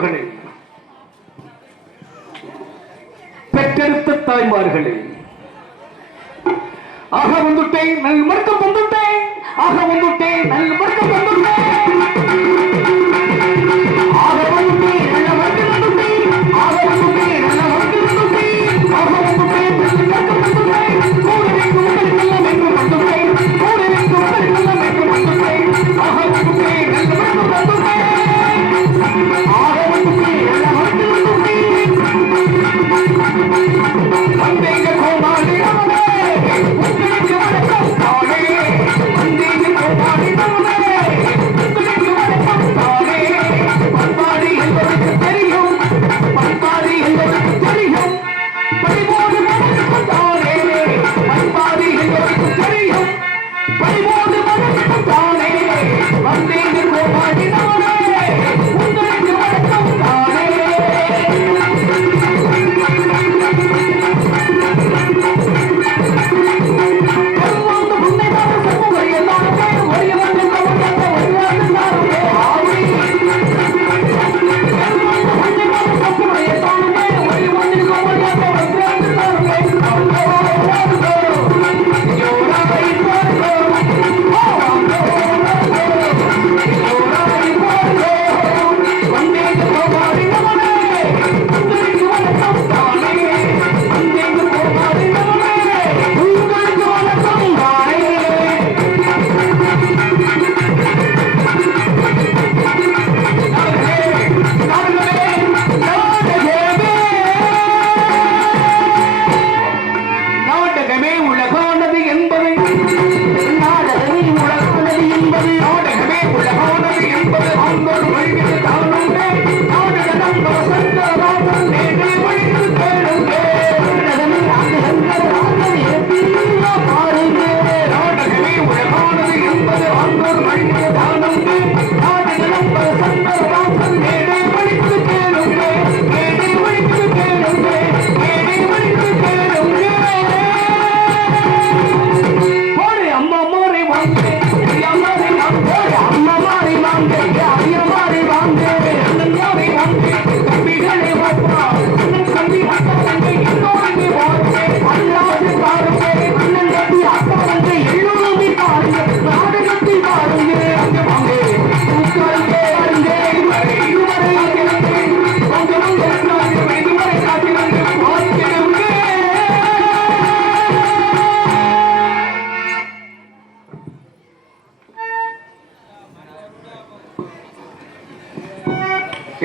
பெற்றோர்களே, பெற்றெடுத்த தாய்மார்களே, ஆக வந்துட்டேன், நல் மறுக்கம் வந்துட்டேன், ஆக வந்துட்டேன், நல் மறுக்கம் வந்துட்டேன், ஆக வந்துட்டேன், நல்ல மறுக்கம் வந்துட்டேன், ஆக வந்துட்டேன், நல்ல மறுக்கம் வந்துட்டேன், ஆக வந்துட்டேன், நல்ல மறுக்கம் வந்துட்டேன், கூட வைக்கும் உங்களுக்கெல்லாம் என்று வந்துட்டேன், கூட வைக்கும் உங்களுக்கெல்லாம் என்று வந்துட்டேன், ஆக வந்துட்டேன், நல்ல மறுக்கம் வந்துட்டேன், ஆக வந்துட்டேன், நல்ல மறுக்கம் வந்துட்டேன், வந்தேங்க கோமாளி அவனே, உங்களுக்கு வணக்கம் தானே, வந்தேங்க கோமாளி அவனே, உங்களுக்கு வணக்கம் தானே, பண்பாடு என்பதற்கு தெரியும், பண்பாடு என்பதற்கு தெரியும், பரிபோடு மனசுக்கும் தானே, பண்பாடு என்பதற்கு தெரியும், பரிபோடு மனசுக்கும் தானே, வந்தேங்க கோமாளி அவனே, உங்களுக்கு வணக்கம் தானே.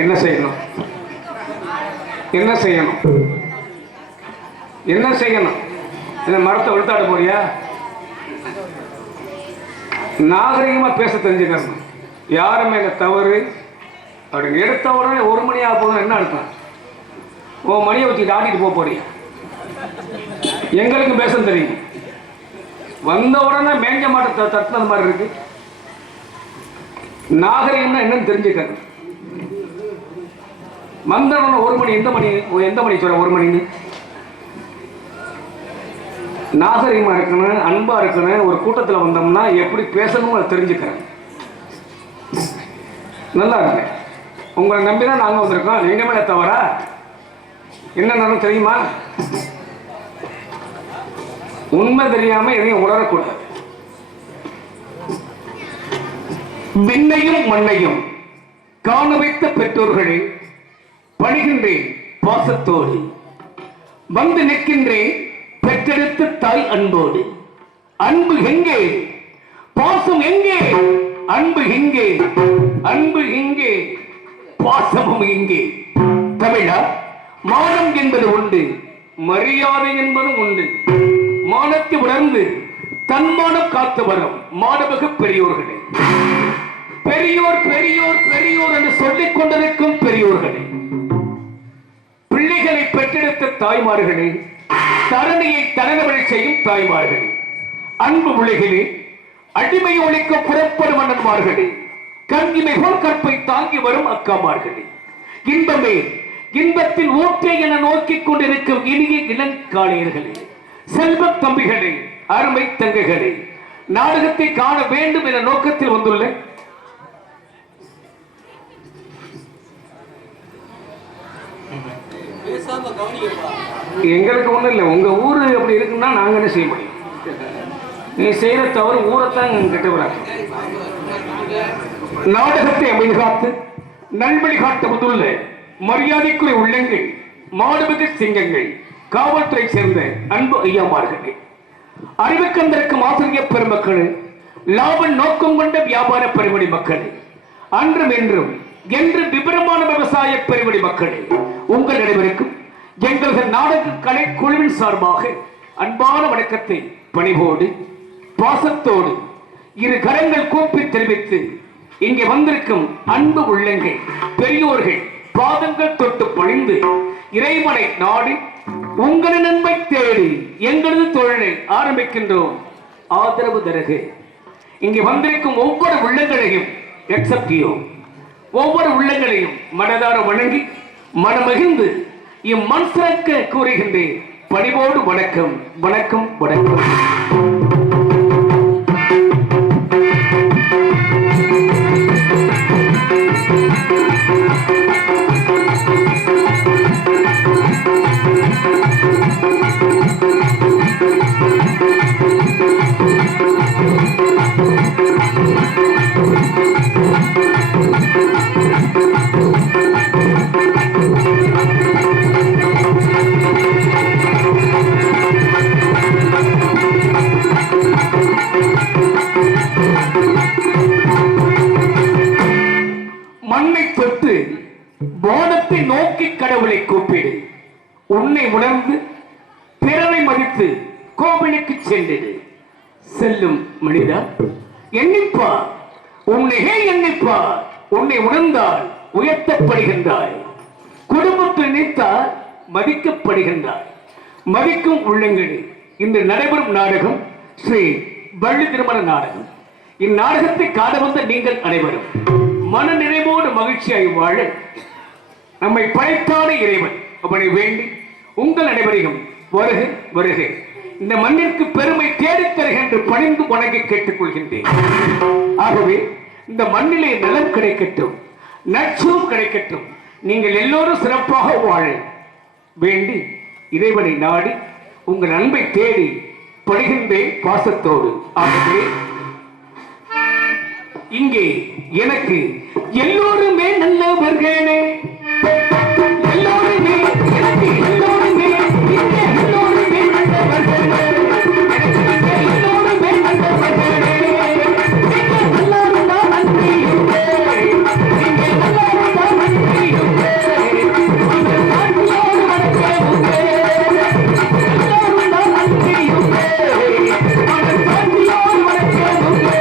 என்ன செய்யணும், என்ன செய்யணும், என்ன செய்யணும்? இந்த மரத்தை விழுத்தாட போறியா? நாகரிகமா பேச தெரிஞ்சுக்கணும். யாரும் மேல தவறு அப்படின்னு எடுத்த உடனே 1 மணி ஆக போதும் என்ன அர்த்தம்? மணியை வச்சு ஆடிட்டு போறியா? எங்களுக்கு பேச தெரியும். வந்த உடனே மேஞ்ச மாட்டை தட்டுனது மாதிரி இருக்கு. நாகரிகம்னா என்னன்னு தெரிஞ்சுக்கணும். வந்தவன 1 மணி, எந்த மணி சொல்ல 1 மணின்னு? நாகரிகமா இருக்கணும், அன்பா இருக்கணும். ஒரு கூட்டத்தில் வந்தோம்னா எப்படி பேசணும் அதை தெரிஞ்சுக்கிறேன். நல்லா இருக்கு. உங்களை நம்பிதான் நாங்கள் வந்திருக்கோம். எங்க மேல தவறா? என்ன தெரியுமா? உண்மை தெரியாம எதையும் உணரக்கூடாது. விண்ணையும் மண்ணையும் காண வைத்த பெற்றோர்களே, பணிகின்றேன் பாசத்தோடு, வந்து நிற்கின்றேன் பெற்றெடுத்த தாய் அன்போடு. அன்பு எங்கே? பாசம் எங்கே? அன்பு எங்கே? அன்பு எங்கே? பாசமும் எங்கே? தமிழா, மானம் என்பது உண்டு, மரியாதை என்பதும் உண்டு. மானத்தை உணர்ந்து தன்மானம் காத்து வரும் மாணவக பெரியோர்களே, பெரியோர் பெரியோர் பெரியோர் என்று சொல்லிக் கொண்டிருக்கும் பெரியோர்களே, பிள்ளைகளை பெற்றெடுத்த தாய்மார்களே, தரணியை தனதவழி செய்யும் தாய்மார்களே, அன்பு உலகிலே அடிமை ஒழிக்க புறப்படும் அண்ணன்மார்களே, கண்ணிமை போல் கற்பை தாங்கி வரும் அக்காமார்களே, இன்பமே இன்பத்தில் ஊற்றே என நோக்கிக் கொண்டிருக்கும் இனிய இளங்காளையர்களே, செல்வ தம்பிகளே, அருமை தங்கைகளே, நாடகத்தை காண வேண்டும் என நோக்கத்தில் வந்துள்ள எங்களுக்கு ஒண்ணும் இல்லை. உங்க ஊரு அப்படி இருக்குன்னா நாங்க என்ன செய்ய முடியும்? நீ செய்யற தவறு ஊரைத்தான் கிட்ட வராது. நாடகத்தை அமைதி காத்து நல்வழி காட்ட வந்துள்ள மரியாதைக்குரிய உள்ளங்கள், மாடுமிகு சிங்கங்கள், காவல்துறை சேர்ந்த அன்பு ஐயாமார்களே, அறிவுக்கந்திருக்கும் ஆசிரியர் பெருமக்கள், லாப நோக்கம் கொண்ட வியாபார பெருமடி மக்கள், அன்றும் என்றும் என்று விபரமான விவசாய பெருமடி மக்கள், உங்கள் அனைவருக்கும் எங்களது நாடக கலை குழுவின் சார்பாக அன்பான வணக்கத்தை பணிவோடு பாசத்தோடு இரு கரங்கள் கூப்பி தெரிவித்து இங்கே வந்திருக்கும் அன்பு உள்ளங்கள், பெரியோர்கள் பாதங்கள் தொட்டு பணிந்து இறைவனை நாடி உங்களின் நன்மை தேடி எங்களது தொழிலை ஆரம்பிக்கின்றோம். ஆதரவு தருக. இங்கே வந்திருக்கும் ஒவ்வொரு உள்ளங்களையும் எக்ஸப்டியோ ஒவ்வொரு உள்ளங்களையும் மனதார வணங்கி மனமகிழ்ந்து இம்மண் சிறக்க கூறுகின்றேன். பணிவோடு வணக்கம், வணக்கம், வணக்கம். வானத்தை நோக்கி கடவுளை கூப்பிடு. உன்னை உணர்ந்து பிறரை மதித்து கோவிலுக்கு சென்றது. செல்லும் மனிதா, எண்ணிப்பார், உன்னையே எண்ணிப்பார். உன்னை உணர்ந்தால் உயர்த்தப்படுகின்றாய். குடும்பத்தில் நினைத்தால் மதிக்கப்படுகின்றாய். மதிக்கும் உள்ளங்களே, இன்று நடைபெறும் நாடகம் ஸ்ரீ வள்ளி திருமண நாடகம். இந்நாடகத்தை காண வந்த நீங்கள் அனைவரும் மன நிறைவோடு மகிழ்ச்சியாய் வாழ நம்மை படைத்தான இறைவன் அவனை வேண்டி உங்கள் அனைவரையும் வருக வருக இந்த மண்ணிற்கு பெருமை தேடித் தருக என்று பணிந்து வணங்கி கேட்டுக்கொள்கின்றேன். ஆகவே இந்த மண்ணிலே நலம் கிடைக்கட்டும், நட்சம் கிடைக்கட்டும், நீங்கள் எல்லோரும் சிறப்பாக வாழ வேண்டி இறைவனை நாடி உங்கள் அன்பை தேடி படுகின்றேன் பாசத்தோடு. ஆகவே இங்கே எனக்கு எல்லோருமே நல்லவர்களே, எல்லோருமே எனக்கு எல்லோருமே இங்கே எல்லோருமே நல்லவர்களே, எல்லோருமே நல்லவர்களே, இங்கே எல்லாரும் தான் நன்றியுமே, இங்கே எல்லாரும் தான் நன்றியுமே, உங்கள் நாட்டியோடு வணக்கமுமே, எல்லாரும் தான் நன்றியுமே, உங்கள் நாட்டியோடு வணக்கமுமே.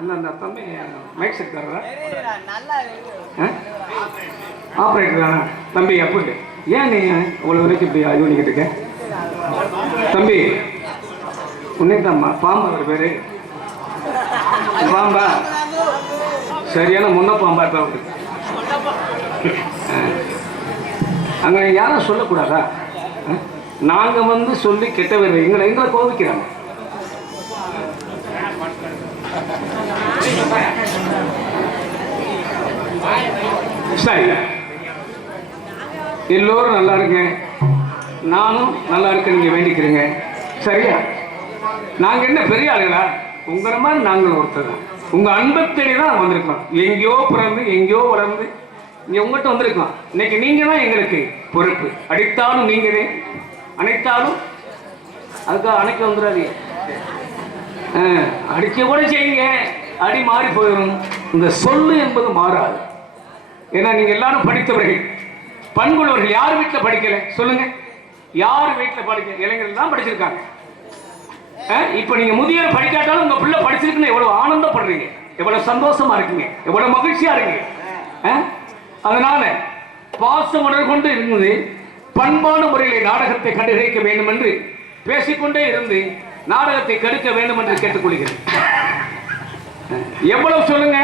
அந்த அந்த தம்பி மைக் செட் தர்றா ஆப்ரேட்டர் தானே தம்பி அப்படி ஏன் நீ இவ்வளோ வரைக்கும் இப்படி இது பண்ணிக்கிட்டு இருக்க தம்பி உன்னைத்தாம்மா பாம்பா ஒரு பேர் பாம்பா சரியான முன்ன பாம்பா இருக்கா அங்கே யாரும் சொல்லக்கூடாதா நாங்கள் வந்து சொல்லி கெட்டவர் எங்களை கோவிக்கிறாங்க சரி எல்லோரும் நல்லா இருங்க நானும் நல்லா இருக்க நீங்க வேண்டிக்கிறீங்க சரியா நாங்க என்ன பெரிய ஆளுங்களா உங்களை மாதிரி நாங்களும் ஒருத்தர் உங்க அன்பை தேடி தான் வந்திருக்கோம் எங்கேயோ பிறந்து எங்கேயோ வளர்ந்து இங்க உங்கள்கிட்ட வந்திருக்கோம் இன்னைக்கு நீங்க தான் எங்களுக்கு பொறுப்பு அடித்தாலும் நீங்களே அணைத்தாலும் அதுக்காக அணைக்க வந்துடாதீங்க அடிக்க கூட செய்யுங்க அடி மாறி போயிடும் இந்த சொல்லு என்பது மாறாது ஏன்னா நீங்க எல்லாரும் படித்தவர்கள் பண்புள்ளவர்கள் யார் வீட்டில் படிக்கல சொல்லுங்க யார் வீட்டில் படிக்க இளைஞர்கள் தான் படிச்சிருக்காங்க இப்ப நீங்க முதியோர் படிக்காட்டாலும் உங்க பிள்ளை படிச்சிருக்குன்னு எவ்வளவு ஆனந்தப்படுறீங்க எவ்வளவு சந்தோஷமா இருக்கீங்க எவ்வளவு மகிழ்ச்சியா இருக்கீங்க அதனால பாசம் உணர்வு கொண்டு இருந்தது பண்பான முறையிலே நாடகத்தை கண்டுகளிக்க வேண்டும் என்று பேசிக்கொண்டே இருந்து நாடகத்தை கெடுக்க வேண்டும் என்று கேட்டுக்கொள்கிறேன் எவ்வளவு சொல்லுங்க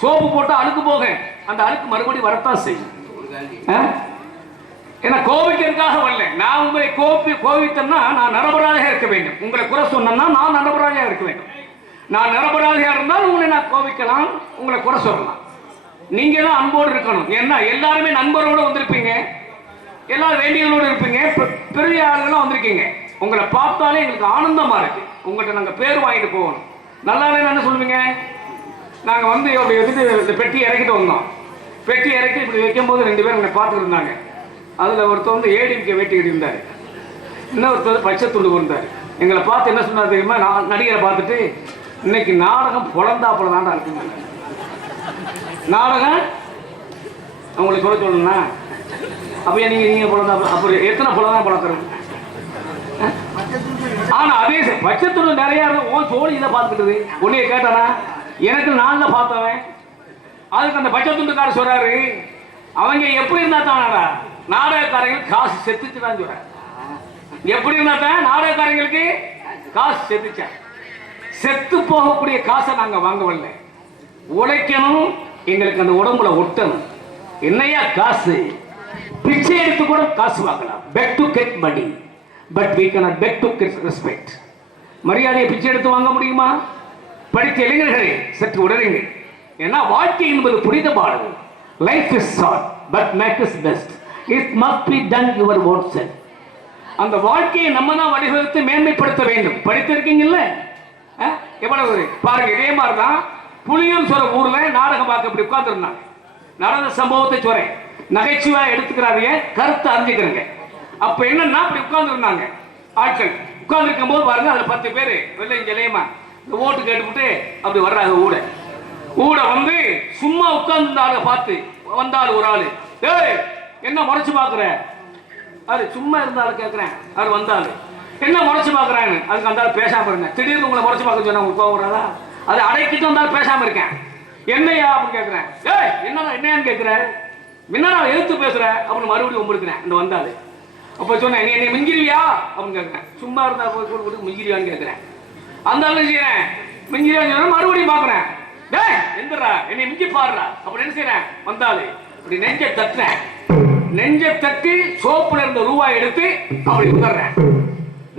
சோப்பு போட்டா அழுக்கு போக அந்த அழுக்கு மறுபடியும் வரத்தான் செய்யும் ஏன்னா கோபிக்கிறதுக்காக வரல நான் உங்களை கோபித்தேன்னா நான் நரபராதியாக இருக்க வேண்டும் உங்களை குறை சொன்னா நான் நரபராதியாக இருக்க வேண்டும் நான் நரபராதியாக இருந்தால் உங்களை நான் கோபிக்கலாம் உங்களை குறை சொல்லலாம் நீங்க தான் அன்போடு இருக்கணும் ஏன்னா எல்லாருமே நண்பரோடு வந்திருப்பீங்க எல்லாரும் வேண்டியவங்களோடு இருப்பீங்க பெரிய ஆளுகள்லாம் வந்திருக்கீங்க உங்களை பார்த்தாலே எங்களுக்கு ஆனந்தமா இருக்கு உங்கள்கிட்ட நாங்கள் பேர் வாங்கிட்டு போகணும் நல்லா என்ன சொல்லுவீங்க நாங்கள் வந்து அப்படி வந்துட்டு இந்த பெட்டி இறக்கிட்டு வந்தோம் பெட்டி இறக்கி இப்படி வைக்கும்போது 2 பேரும் என்னை பார்த்துட்டு இருந்தாங்க அதில் ஒருத்தர் வந்து ஏடிஎம்கே வெட்டிக்கிட்டு இருந்தார் இன்னொருத்தர் பச்சை துண்டு இருந்தார் எங்களை பார்த்து என்ன சொன்னார் தெரியுமா நடிகரை பார்த்துட்டு இன்னைக்கு நாடகம் பொழந்தாண்டா இருக்குங்க நாடகம் அவங்களுக்கு சொல்ல சொல்லணும்னா அப்போ நீங்கள் பொழந்தா அப்படி எத்தனை பொழந்தான் பழக்கிறது ஆனா அதே பட்சத்துல நிறைய சோழி இதை பார்த்துக்கிட்டது உன்னைய கேட்டானா எனக்கு நான் தான் பார்த்தவன் அதுக்கு அந்த பட்சத்துண்டுக்கார சொல்றாரு அவங்க எப்படி இருந்தா தானடா நாடகக்காரங்களுக்கு காசு செத்துச்சுதான் சொல்றாரு எப்படி இருந்தா தான் நாடகக்காரங்களுக்கு காசு செத்துச்சா செத்து போகக்கூடிய காசை நாங்க வாங்கவில்லை உழைக்கணும் எங்களுக்கு அந்த உடம்புல ஒட்டணும் என்னையா காசு பிச்சை எடுத்து கூட காசு வாங்கலாம் beg to get money but we cannot beg to get respect மரியாதையை பிச்சை எடுத்து வாங்க முடியுமா படித்த இளைஞர்களே சற்று உணருங்கள் ஏன்னா வாழ்க்கை என்பது புனிதமானது life is short but make is best it must be done your own self அந்த வாழ்க்கையை நம்ம தான் வடிவமைத்து மேன்மைப்படுத்த வேண்டும் படித்திருக்கீங்கல்ல எவ்வளவு பாருங்க இதே மாதிரி தான் புளியூர் சொல்ற ஊர்ல நாடகம் பார்க்க இப்படி உட்கார்ந்துருந்தாங்க நடந்த சம்பவத்தை சொல்றேன் நகைச்சுவையா எடுத்துக்கிறாங்க கருத்தை அறிஞ்சுக்கிறேங்க அப்ப என்னன்னா அப்படி உட்கார்ந்து இருந்தாங்க ஆட்கள் உட்கார்ந்து இருக்கும் போது பாருங்க அதுல 10 பேர் வெள்ளையமா இந்த ஓட்டு கேட்டுவிட்டு அப்படி வர்றாங்க ஊட வந்து சும்மா உட்கார்ந்து ஆளை பார்த்து வந்தாள் ஒரு ஆளு ஏய் என்ன முறைச்சு பாக்குற அது சும்மா இருந்தாலும் கேட்கிறேன் அது வந்தாள் என்ன முறைச்சு பாக்குறான்னு அதுக்கு வந்தாலும் பேசாம இருந்தேன் திடீர்னு உங்களை முறைச்சு பார்க்க சொன்னா உங்களுக்கு கோவம் வராதா அதை அடைக்கிட்டு வந்தாலும் பேசாம இருக்கேன் என்னையா அப்படின்னு கேட்கிறேன் ஏய் என்னன்னு கேட்கிறேன் என்னடா எழுத்து பேசுற அப்படின்னு மறுபடியும் உங்களுக்குறேன் இந்த வந்தாள் அப்ப சொன்னேன் நீ என்னை மிஞ்சிருவியா அப்படின்னு கேட்கிறேன் சும்மா இருந்தா போய் மிஞ்சிருவியான்னு கேட்கிறேன் அந்த ஆளு செய்யறேன் மிஞ்சிருவியான்னு சொல்றேன் மறுபடியும் பாக்குறேன் டேய் எந்திரா என்னை மிஞ்சி பாடுறா அப்படி என்ன செய்யறேன் வந்தாளு அப்படி நெஞ்ச தட்டுறேன் நெஞ்ச தட்டி சோப்புல இருந்த ரூபாய் எடுத்து அப்படி உதறேன்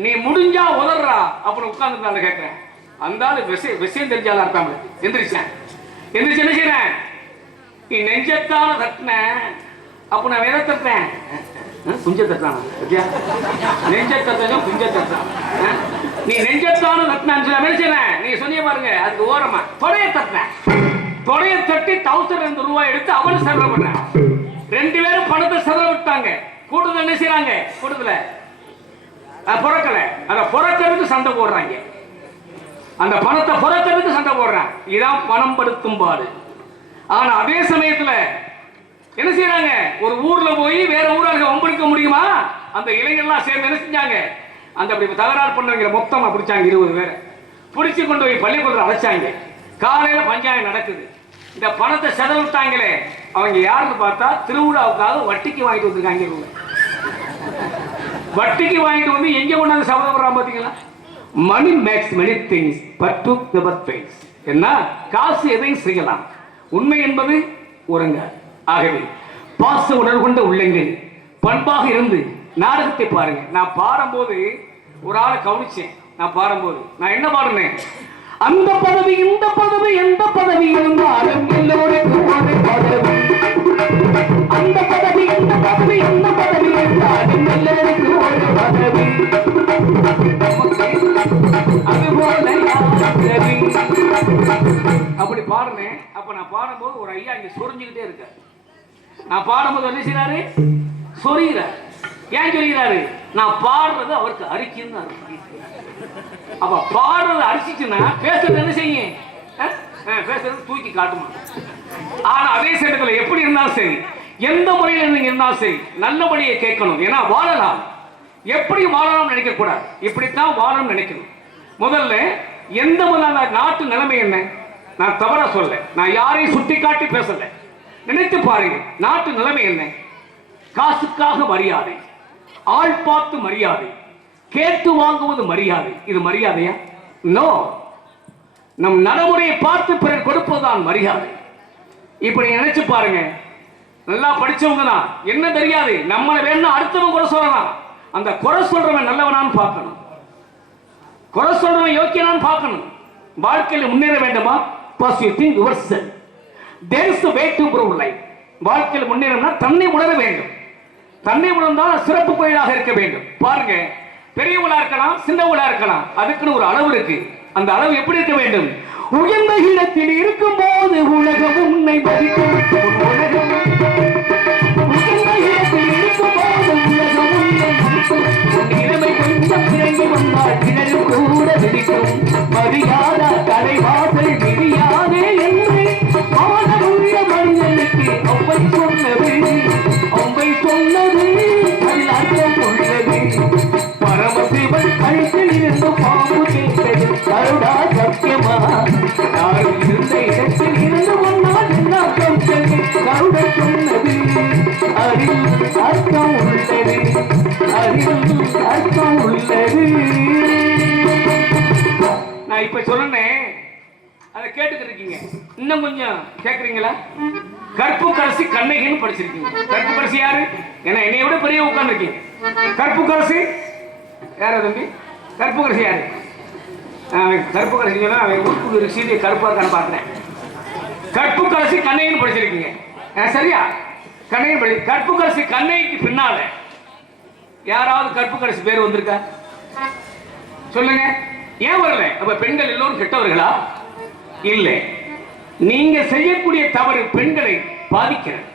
நீ முடிஞ்சா உதறா அப்படி உட்கார்ந்து கேட்கிறேன் அந்த ஆளு விஷயம் தெரிஞ்சாலும் இருக்காம எந்திரிச்சேன் எந்திரிச்சு என்ன செய்யறேன் நீ நெஞ்சத்தான தட்டின அப்ப நான் வேற தட்டுறேன் குஞ்ச தட்டான நெஞ்ச தட்டும் குஞ்ச தட்டான் நீ நெஞ்சத்தான தட்டினான்னு சொல்ல நினைச்சேன் நீங்க சொன்னீங்க பாருங்க அதுக்கு ஓரமா தொடைய தட்டினேன் தொடைய தட்டி 1002 ரூபாய் எடுத்து அவனு செலவு பண்ணேன் 2 பேரும் பணத்தை செலவு விட்டாங்க கூட்டத்தில் என்ன செய்யறாங்க கூட்டத்துல புறக்கல அத புறக்கிறதுக்கு சண்டை போடுறாங்க அந்த பணத்தை புறக்கிறதுக்கு சண்டை போடுறான் இதான் பணம் படுத்தும் பாடு ஆனா அதே சமயத்துல என்ன செய்யறாங்க ஒரு ஊர்ல போய் வேற ஊராக வம்பிழுக்க முடியுமா அந்த இளைஞர்லாம் சேர்ந்து என்ன செஞ்சாங்க அந்த அப்படி தகராறு பண்ணவங்க மொத்தமா பிடிச்சாங்க 20 பேரை பிடிச்சு கொண்டு போய் பள்ளிக்கூடத்தில் அழைச்சாங்க காலையில பஞ்சாயத்து நடக்குது. இந்த பணத்தை செலவிட்டாங்களே அவங்க யாருன்னு பார்த்தா திருவிழாவுக்காக வட்டிக்கு வாங்கிட்டு வந்திருக்காங்க. வட்டிக்கு வாங்கிட்டு வந்து எங்க கொண்டாந்து சபதப்படுறான் பாத்தீங்களா? Money makes many things but to never fails. என்ன காசு எதையும் செய்யலாம், உண்மை என்பது உறங்க. ஆகவே பாச உணர்வு கொண்ட உள்ளங்கள் பண்பாக இருந்து நாடகத்தை பாருங்க. நான் பாடும்போது ஒரு ஆளை கவனிச்சேன். நான் பாடும்போது நான் என்ன பாடுனேன்? அந்த பதவி இந்த பதவி எந்த பதவி இருந்தாலும் எல்லோருக்கும் ஒரு பதவி. அந்த பதவி இந்த பதவி எந்த பதவி இருந்தாலும் எல்லோருக்கும் ஒரு பதவி. அதுபோல அப்படி பாடுனேன். அப்ப நான் பாடும்போது ஒரு ஐயா இங்க சொரிஞ்சுக்கிட்டே இருக்க. நான் பாடும்போது என்ன செய்யறாரு? சொரிகிறார். ஏன் சொல்கிறாரு? நான் பாடுறது அவருக்கு அரிக்குன்னு அர்த்தம். அப்ப பாடுறது அரிசிச்சுன்னா பேசுறது என்ன செய்யும்? பேசுறது தூக்கி காட்டுமா? ஆனா அதே சமயத்துல எப்படி இருந்தாலும் சரி, எந்த முறையில் நீங்க இருந்தாலும் சரி, நல்லபடியை கேட்கணும். ஏன்னா வாழலாம், எப்படி வாழலாம் நினைக்க கூடாது, இப்படித்தான் வாழணும் நினைக்கணும். முதல்ல எந்த முதல்ல நாட்டு நிலைமை என்ன? நான் தவறா சொல்ல, நான் யாரையும் சுட்டி காட்டி பேசல. நினைத்து பாருங்க, நாட்டு நிலைமை என்ன? காசுக்காக மரியாதை, ஆள் பார்த்து மரியாதை, கேட்டு வாங்குவது மரியாதை. இது மரியாதையா? நோ. நம் நடைமுறையை பார்த்து பிறர் கொடுப்பதுதான் மரியாதை. இப்படி நினைச்சு பாருங்க. நல்லா படிச்சவங்க தான், என்ன தெரியாது, நம்மளை வேணா அடுத்தவன் குறை சொல்லலாம். அந்த குறை சொல்றவன் நல்லவனான்னு பார்க்கணும், குறை சொல்றவன் யோக்கியனான்னு பார்க்கணும். வாழ்க்கையில் முன்னேற வேண்டுமா? First you think yourself. There is the way to improve life. வாழ்க்கையில் முன்னேறணும்னா தன்னை உணர வேண்டும். தன்னை உணர்ந்தால் சிறப்பு கோயிலாக இருக்க வேண்டும். பாருங்க, பெரியவளா இருக்கலாம், சின்னவளா இருக்கலாம், அதுக்குன்னு ஒரு அளவு இருக்கு. அந்த அளவு எப்படி இருக்க வேண்டும்? உயர்ந்த இடத்தில் இருக்கும் போது உலகம் உன்னை மதிக்கும். உலகம் உயர்ந்த இடத்தில் இருக்கும் போது உலகம் உன்னை மதிக்கும். இளமை கொஞ்சம் இறங்கி வந்தால் கிணறு கூட வெடிக்கும். மரியாதா தலைவாசல் விரியாதே என்று ஆனவுள்ள மனிதனுக்கு அவ்வை சொன்னது, அவ்வை சொன்னது அதில் அர்த்தம் உள்ளது. பரமசிவன் கழுத்தில் இருந்து பாம்பு கேட்டது கருடா சத்தியமா? யாரும் இருந்த இடத்தில் இருந்து கொண்டால் என்ன சொன்னது? கருட சொன்னது அதில் அர்த்தம் உள்ளது, அதில் அர்த்தம் உள்ளது. நான் இப்ப சொன்னேன், அதை கேட்டுக்கிட்டு இருக்கீங்க. இன்னும் கொஞ்சம் கேட்குறீங்களா? கற்புக்கரசி கண்ணகின்னு படிச்சிருக்கீங்க. கற்புக்கரசி யாரு? ஏன்னா என்னைய விட பெரிய உட்கார்ந்துருக்கீங்க. கற்புக்கரசி யாரா தம்பி? கற்புக்கரசி யாரு? கற்புக்கரசி சொன்னா உருக்கு சீதை கருப்பா இருக்கான்னு பார்க்கிறேன். கற்புக்கரசி கண்ணகின்னு படிச்சிருக்கீங்க, சரியா? கண்ணகி படி. கற்புக்கரசி கண்ணகிக்கு பின்னால யாராவது கற்புக்கரசி பேர் வந்திருக்கா? சொல்லுங்க. ஏன் வரல? அப்ப பெண்கள் எல்லோரும் கெட்டவர்களா? இல்லை. நீங்க செய்யக்கூடிய தவறு பெண்களை பாதிக்கிறது.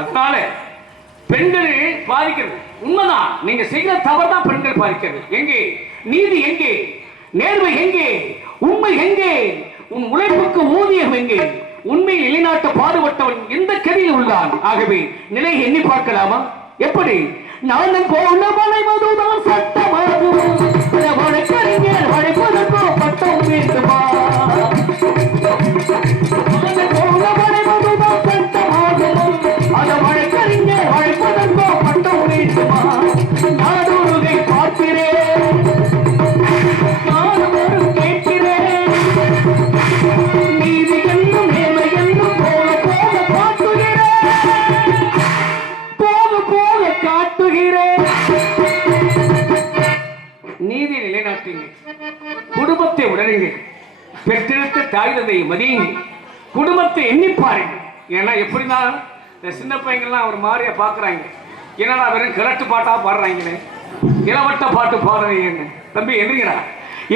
அதனால பெண்கள் பாதிக்கிறது உண்மைதான். நீங்க செய்யற தவறு தான் பெண்கள் பாதிக்கிறது. எங்கே நீதி? எங்கே நேர்மை? எங்கே உண்மை? எங்கே உன் உழைப்புக்கு ஊதியம்? எங்கே உண்மை நிலைநாட்ட பாடுபட்டவன் எந்த கதியில் உள்ளான்? ஆகவே நிலையை எண்ணி பார்க்கலாமா? எப்படி? நான் போன மலை மதுதான் சட்டமாகும். வழக்கறிஞர் வழைப்பதற்கோ பட்டம் வேண்டுமா? போன மலை மதுதான் சட்டமாகும். அந்த வழக்கறிஞர் வழைப்பதற்கோ பட்டம் வேண்டுமா? நாடொருகை பார்க்கிறேன், நானும் கேட்கிறேன். நீதி என்னும் நேர்மை என்னும் போக போக காட்டுகிறேன், போக போக காட்டுகிறேன். நீதி நிலைநாட்டுங்க, குடும்பத்தை உணருங்க, பெற்றெடுத்த தாய் தந்தையை மதியுங்க, குடும்பத்தை எண்ணி பாருங்க. ஏன்னா எப்படிதான் இந்த சின்ன பையங்கள்லாம் ஒரு மாதிரியா பாக்குறாங்க. என்னடா வெறும் கிழட்டு பாட்டா பாடுறாங்களே, இளவட்ட பாட்டு பாடுறீங்க. தம்பி எந்திரிங்கடா.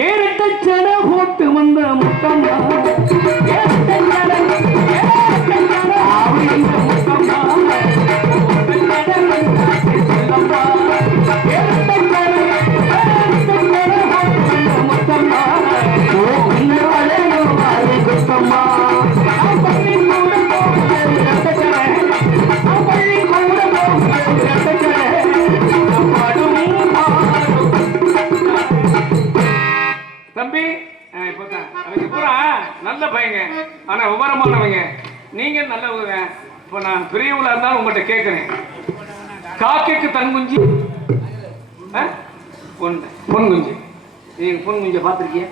ஏறிட்ட செட போட்டு வந்த முத்தம்மா, தம்பி இப்பதான் அவங்க பூரா நல்ல பையங்க, ஆனா விவரமானவங்க. நீங்க நல்லவங்க. இப்போ நான் பெரியவங்களா இருந்தாலும் உங்கள்கிட்ட கேட்குறேன், காக்கைக்கு தன் குஞ்சு பொன் குஞ்சு. நீங்க பொன் குஞ்சை பார்த்துருக்கியா?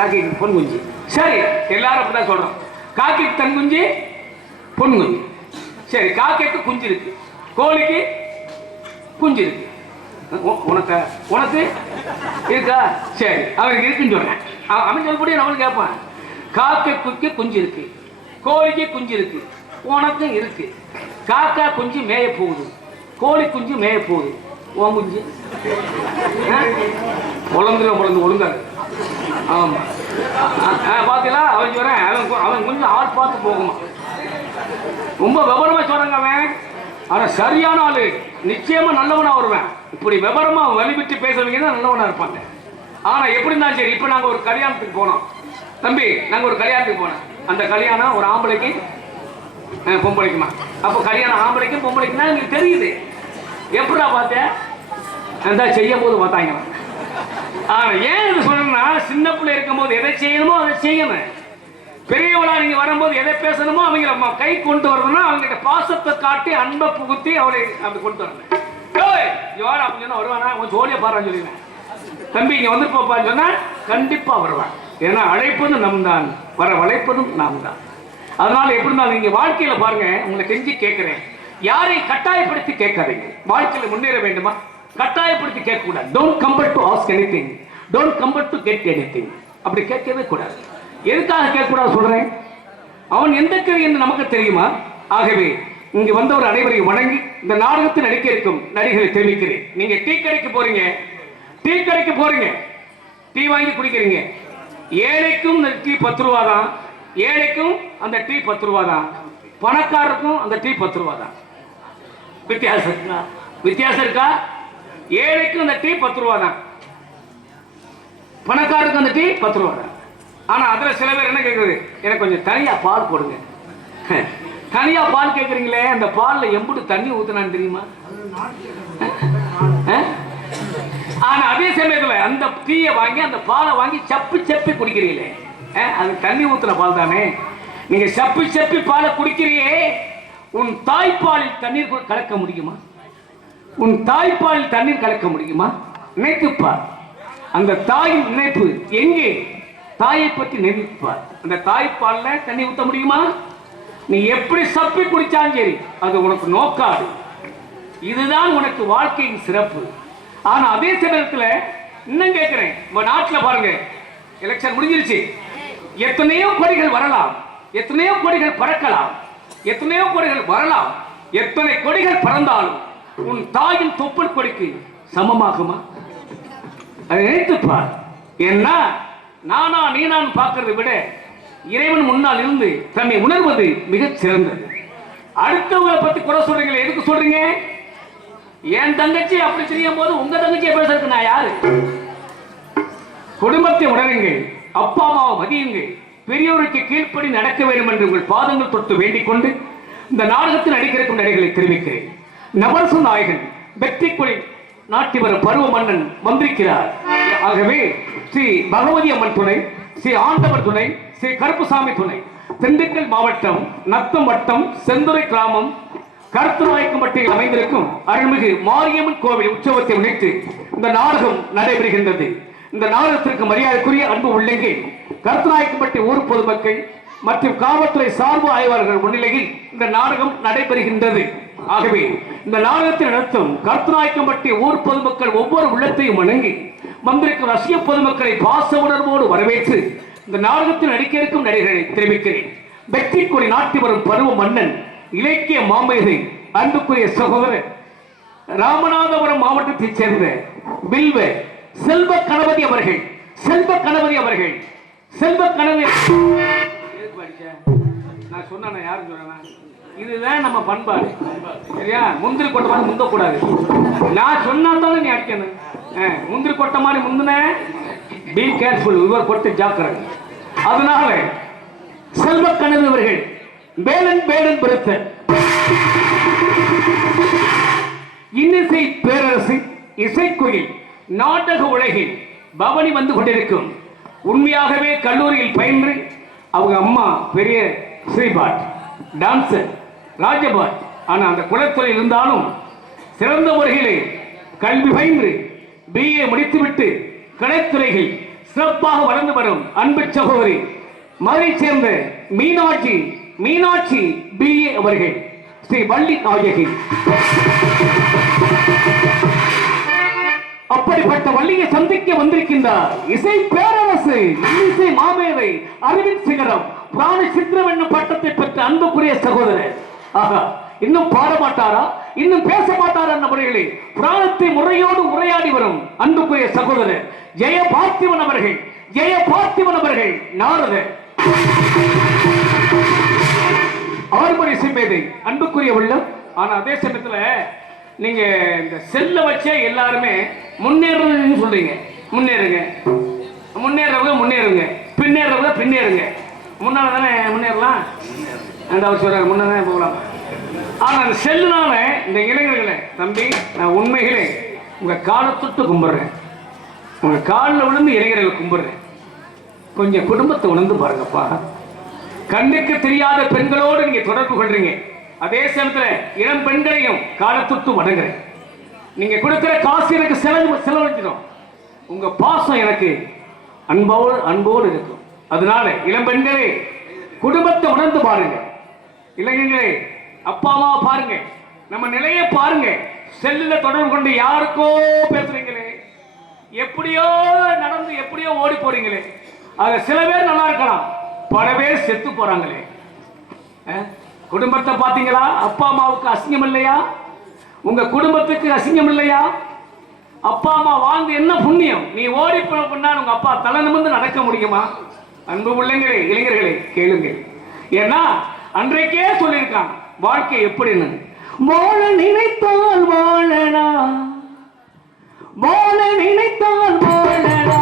காக்கைக்கு பொன் குஞ்சு. சரி, எல்லாரும் அப்படிதான் சொல்றோம். காக்கைக்கு தன் குஞ்சு பொன் குஞ்சு. சரி, காக்கைக்கு குஞ்சு இருக்கு, கோழிக்கு குஞ்சு இருக்கு. உனக்கு இருக்கா? சரி, அவனுக்கு இருக்குன்னு சொல்றேன். அவன் சொல்லக்கூடிய நம்மளுக்கு கேட்பான். காக்கைக்கு குஞ்சு இருக்கு, கோழிக்கு குஞ்சு இருக்கு, உனக்கும் இருக்கு. காக்கா குஞ்சு மேய போகுது, கோழி குஞ்சு மேய போகுது. உன் குஞ்சு பொழந்து ஒழுங்காது. ஆமா, பாத்தீங்களா? அவன் சொல்றேன், அவன் கொஞ்சம் ஆள் பார்த்து போகுமா. ரொம்ப விவரமா சொல்றாங்க அவன். ஆனா சரியான ஆளு, நிச்சயமா நல்லவனா வருவேன். இப்படி விவரமா வழிவிட்டு பேசுறவங்க தான் நல்லவனா இருப்பாங்க. ஆனா எப்படி இருந்தாலும் சரி, இப்ப நாங்க ஒரு கல்யாணத்துக்கு போனோம் தம்பி. நாங்க ஒரு கல்யாணத்துக்கு போனோம். அந்த கல்யாணம் ஒரு ஆம்பளைக்கு பொம்பளைக்குமா. அப்போ கல்யாணம் ஆம்பளைக்கும் பொம்பளைக்குன்னா எனக்கு தெரியுது. எப்படா பார்த்தேன்? அந்த செய்யும் போது பார்த்தாங்க. ஆனா ஏன் இது சொல்லணும்னா, சின்ன பிள்ளை இருக்கும் போது எதை செய்யணுமோ அதை செய்யணும். பெரியவளா நீங்க வரும்போது எதை பேசணுமோ அவங்கள கை கொண்டு வரணும்னா அவங்ககிட்ட பாசத்தை காட்டி அன்பை புகுத்தி அவளை அப்படி கொண்டு வரணும். அப்படின்னு சொன்னா வருவானா? கொஞ்சம் ஜோலியா பாருன்னு சொல்லுவேன். தம்பி இங்க வந்து போப்பான்னு சொன்னா கண்டிப்பா வருவான். ஏன்னா அழைப்பதும் நம் தான், வர வளைப்பதும் நாம் தான். அதனால எப்படி இருந்தாலும் நீங்க வாழ்க்கையில பாருங்க, உங்களை செஞ்சு கேட்கிறேன், யாரையும் கட்டாயப்படுத்தி கேட்காதீங்க. வாழ்க்கையில முன்னேற வேண்டுமா? கட்டாயப்படுத்தி கேட்க கூடாது. Don't compel to ask anything, don't compel to get anything. அப்படி கேட்கவே கூடாது. எதுக்காக கேட்கக்கூடாது சொல்றேன்? அவன் எந்த கவி என்று நமக்கு தெரியுமா? ஆகவே இங்கு வந்தவர் அனைவரையும் வணங்கி இந்த நாடகத்தில் நடிக்க இருக்கும் நடிகரை தெரிவிக்கிறேன். நீங்க டீ கடைக்கு போறீங்க, டீ வாங்கி குடிக்கிறீங்க. ஏழைக்கும் அந்த டீ 10 ரூபா தான், ஏழைக்கும் அந்த டீ 10 ரூபா தான், பணக்காரருக்கும் அந்த டீ 10 ரூபா தான். வித்தியாசம் இருக்கா? ஏழைக்கும் அந்த டீ 10 ரூபா தான், பணக்காரருக்கும் அந்த டீ 10 ரூபா தான். ஆனா அதுல சில பேர் என்ன கேட்குறது, எனக்கு கொஞ்சம் தனியா பால் போடுங்க. தனியா பால் கேட்குறீங்களே, அந்த பால்ல எம்புட்டு தண்ணி ஊத்துனான்னு தெரியுமா? ஆனா அதே சமயத்துல அந்த டீயை வாங்கி அந்த பாலை வாங்கி சப்பி குடிக்கிறீங்களே, அது தண்ணி ஊத்துன பால் தானே. நீங்க சப்பி பாலை குடிக்கிறியே, உன் தாய்ப்பாலில் தண்ணீர் கலக்க முடியுமா? உன் தாய்ப்பாலில் தண்ணீர் கலக்க முடியுமா? நினைத்துப்பார். அந்த தாயின் நினைப்பு எங்கே? தாயை பற்றி நினைப்பார். அந்த தாய்ப்பால்ல தண்ணி ஊத்த முடியுமா? நீ எப்படி சப்பி குடிச்சாலும் சரி, அது உனக்கு நோக்காது. இதுதான் உனக்கு வாழ்க்கையின் சிறப்பு. ஆனா அதே சமயத்துல இன்னும் கேட்கிறேன், நம்ம நாட்டில் பாருங்க, எலெக்ஷன் முடிஞ்சிருச்சு. எத்தனையோ கொடிகள் வரலாம், எத்தனையோ கொடிகள் பறக்கலாம், எத்தனையோ கொடிகள் வரலாம். எத்தனை கொடிகள் பறந்தாலும் உன் தாயின் தொப்புள் கொடிக்கு சமமாகுமா? அதை நினைத்துப்பார். ஏன்னா நானா நீனான் பார்க்கறதை விட இறைவன் முன்னால் இருந்து தன்னை உணர்வது மிகச் சிறந்தது. அடுத்தவங்களை பத்தி குறை சொல்றீங்களே, எதுக்கு சொல்றீங்க? என் தங்கச்சி அப்படி செய்யும் போது உங்க தங்கச்சியை பேசுறதுக்கு நான் யாரு? குடும்பத்தை உணருங்கள், அப்பா அம்மாவை மதியுங்கள், பெரியோருக்கு கீழ்ப்படி நடக்க வேண்டும் என்று உங்கள் பாதங்கள் தொட்டு வேண்டிக் கொண்டு இந்த நாடகத்தில் நடிக்கிறக்கும் நடிகளை தெரிவிக்கிறேன். நவரச நாயகன் வெற்றிக்குழி நாட்டி வரும் பருவ மன்னன் வந்திருக்கிறார். ஆகவே ஸ்ரீ பகவதி அம்மன் துணை, ஸ்ரீ ஆண்டவர் துணை, ஸ்ரீ கருப்புசாமி துணை, திண்டுக்கல் மாவட்டம் நத்தம் வட்டம் செந்துறை கிராமம் கருத்துநாயக்கம்பட்டியில் அமைந்திருக்கும் அருள்மிகு மாரியம்மன் கோவில் உற்சவத்தை முன்னிட்டு இந்த நாடகம் நடைபெறுகின்றது. இந்த நாடகத்திற்கு மரியாதைக்குரிய அன்பு உள்ளங்கள் கருத்துநாயக்கம்பட்டி ஊர் பொதுமக்கள் மற்றும் காவல்துறை சார்பு ஆய்வாளர்கள் முன்னிலையில் இந்த நாடகம் நடைபெறுகின்றது. ஆகவே இந்த நாடகத்தை நடத்தும் கருத்துநாயக்கம்பட்டி ஊர் பொதுமக்கள் ஒவ்வொரு உள்ளத்தையும் வணங்கி வந்திருக்கும் ரசிக பொதுமக்களை பாச உணர்வோடு வரவேற்று இந்த நாடகத்தில் நடிக்க இருக்கும் நடிகர்களை தெரிவிக்கிறேன். வெற்றிக்கொடி நாட்டி வரும் பருவ மன்னன் இலக்கிய மாமேதை அன்புக்குரிய சகோதரர் ராமநாதபுரம் மாவட்டத்தைச் சேர்ந்த வில்வ செல்வ கணபதி அவர்கள், நான் சொன்ன யாரும் சொல்றேன், இதுதான் நம்ம பண்பாடு. சரியா? முந்திரி கொட்ட மாதிரி முந்தக்கூடாது. நான் சொன்னாதான் நீ அடிக்கணும். முந்திரி கொட்ட மாதிரி முந்தின பி கேர்ஃபுல், இவர் கொட்ட ஜாக்கிரதை. அதனால செல்வ கணபதி அவர்கள் வேலன் பெருத்த இன்னிசை பேரரசு இசைக்குயில் நாடக உலகில் பவனி வந்து கொண்டிருக்கும். உண்மையாகவே கல்லூரியில் பயின்று அவங்க அம்மா பெரிய ஸ்ரீபாட் டான்சர் ராஜபாட். ஆனால் அந்த குலத்துறையில் இருந்தாலும் சிறந்த முறையிலே கல்வி பயின்று பிஏ முடித்துவிட்டு கலைத்துறைகள் சிறப்பாக வளர்ந்து வரும் அன்பு சகோதரி மதுரை சேர்ந்த மீனாட்சி பிஏ அவர்கள் ஸ்ரீ வள்ளி நாயகி. அப்படிப்பட்ட வள்ளியை சந்திக்க வந்திருக்கின்றார் இசை பேரரசு இசை மாமேதை அரவிந்த் சிகரம் பிராண சித்திரம் என்னும் பட்டத்தை பெற்ற அன்புக்குரிய சகோதரர். ஆகா, இன்னும் பாட மாட்டாரா, இன்னும் பேச மாட்டாரா என்ற முறையிலே பிராணத்தை முறையோடு உரையாடி வரும் அன்புக்குரிய சகோதரர் ஜெய பார்த்திவன் அவர்கள் நாரதர் ஆறுமுறை சிம்மேதை அன்புக்குரிய உள்ளம். ஆனா அதே சமயத்துல நீங்க இந்த செல்ல வச்சே எல்லாருமே முன்னேறணும்னு சொல்றீங்க. முன்னேறுங்க, பின்னேறுங்க. முன்னால தானே முன்னேறலாம், அவர் சொல்றாரு முன்னே போகலாம். ஆனா அந்த செல்லுனால இந்த இளைஞர்களை தம்பி, நான் உண்மைகளே உங்க காலை தொட்டு கும்பிடுறேன், உங்க காலில் விழுந்து இளைஞர்களை கும்பிடுறேன். கொஞ்சம் குடும்பத்தை உணர்ந்து பாருங்கப்பா. கண்ணுக்கு தெரியாத பெண்களோடு நீங்க தொடர்பு கொள்றீங்க. அதே சமயத்துல இளம் பெண்களையும் காலத்துட்டு வணங்குறேன். நீங்க கொடுக்கிற காசு எனக்கு செலவழிச்சிடும். உங்க பாசம் எனக்கு அன்போடு இருக்கும். அதனால இளம் பெண்களே குடும்பத்தை உணர்ந்து பாருங்க. இளைஞர்களே அப்பா அம்மா பாருங்க, நம்ம நிலையை பாருங்க. செல்லுல தொடர்பு கொண்டு யாருக்கோ பேசுறீங்களே, எப்படியோ நடந்து எப்படியோ ஓடி போறீங்களே. அது சில பேர் நல்லா இருக்கலாம், பல பேர் செத்து போறாங்களே. குடும்பத்தை பார்த்தீங்களா? அப்பா அம்மாவுக்கு அசிங்கம் இல்லையா? உங்க குடும்பத்துக்கு அசிங்கம் இல்லையா? அப்பா அம்மா வாழ்ந்து என்ன புண்ணியம்? நீ ஓடி பண்ணால் உங்க அப்பா தலை நிமிர்ந்து நடக்க முடியுமா? அன்பு பிள்ளைங்களே, இளைஞர்களே கேளுங்க. ஏன்னா அன்றைக்கே சொல்லியிருக்கான் வாழ்க்கை எப்படின்னு. வாழ நினைத்தால் வாழனா, வாழ நினைத்தால் வாழனா,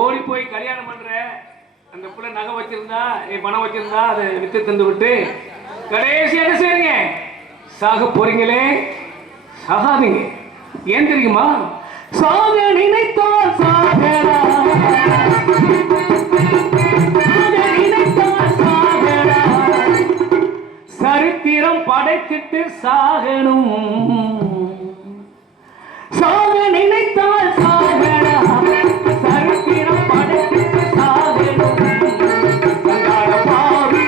ஓடி போய் கல்யாணம் பண்ற அந்த பிள்ளை நகை வச்சிருந்தா, நீ பணம் வச்சிருந்தா அதை வித்து தந்து விட்டு கடைசி என்ன செய்றீங்க? சாக போறீங்களே. சாகாதீங்க. ஏன் தெரியுமா? சாக நினைத்தால் சாகடா, சரித்திரம் படைத்திட்டு சாகணும். சாக நினைத்தால் சாகடா, சரித்திரம் படைத்திட்டு சாகணும். தங்காட பாவி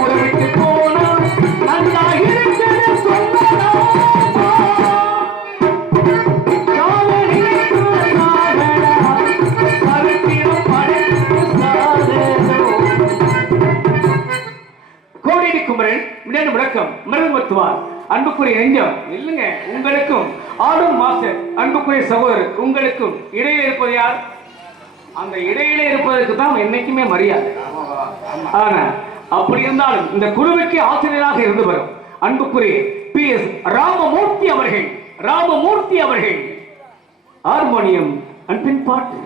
உறவிட்டு போனா நல்லா இருக்கிறது சொல்லலாம். சாக நினைத்தால் சாகடா, சரித்திரம் படைத்திட்டு சாகணும். கோடி குமரன் மின்னணு முழக்கம் மிருகமத்துவார் அன்புக்குரிய நெஞ்சம் இல்லைங்க. உங்களுக்கும் ஆடும் மாஸ்டர் அன்புக்குரிய சகோதரர் உங்களுக்கும் இடையில இருப்பது யார்? அந்த இடையில இருப்பதற்கு தான் என்னைக்குமே மரியாதை. ஆனா அப்படி இருந்தாலும் இந்த குழுவுக்கு ஆசிரியராக இருந்து வரும் அன்புக்குரிய PS ராமமூர்த்தி அவர்கள் ஹார்மோனியம் அன்பின் பாட்டு.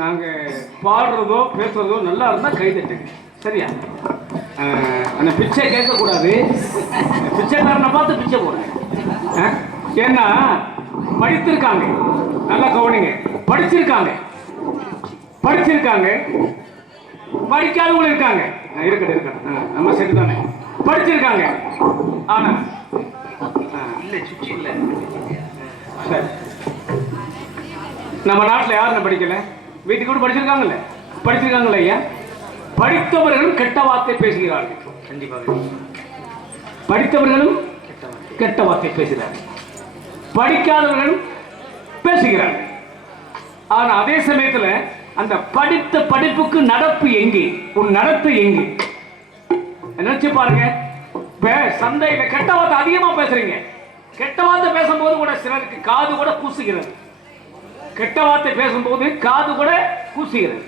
நாங்கள் பாடுறதோ பேசுறதோ நல்லா இருந்தால் கை தட்டுங்க, சரியா? அந்த பிச்சை கேட்கக்கூடாது. பிச்சைக்காரனை பார்த்து பிச்சை போடுங்க. ஏன்னா படித்திருக்காங்க, நல்லா கவனிங்க. படிச்சிருக்காங்க, படிக்காதவங்களும் இருக்காங்க. இருக்கட்டும், நம்ம சரி தானே. படிச்சிருக்காங்க, ஆனா இல்லை சுற்றி இல்லை. சரி, நம்ம நாட்டில் யாரும் படிக்கல, வீட்டுக்கு கூட படிச்சிருக்காங்கல்ல ஐயா. படித்தவர்களும் கெட்ட வார்த்தை பேசுகிறார்கள். கண்டிப்பாக படித்தவர்களும் கெட்ட வார்த்தை பேசுகிறார்கள், படிக்காதவர்களும் பேசுகிறார்கள். ஆனா அதே சமயத்துல அந்த படித்த படிப்புக்கு நடப்பு எங்கே? உன் நடப்பு எங்கே? நினைச்சு பாருங்க. சந்தையில கெட்ட வார்த்தை அதிகமா பேசுறீங்க. கெட்ட வார்த்தை பேசும்போது கூட சிலருக்கு காது கூட கூசுகிறது. கெட்ட வார்த்தை பேசும்போது காது கூட கூசுகிறது.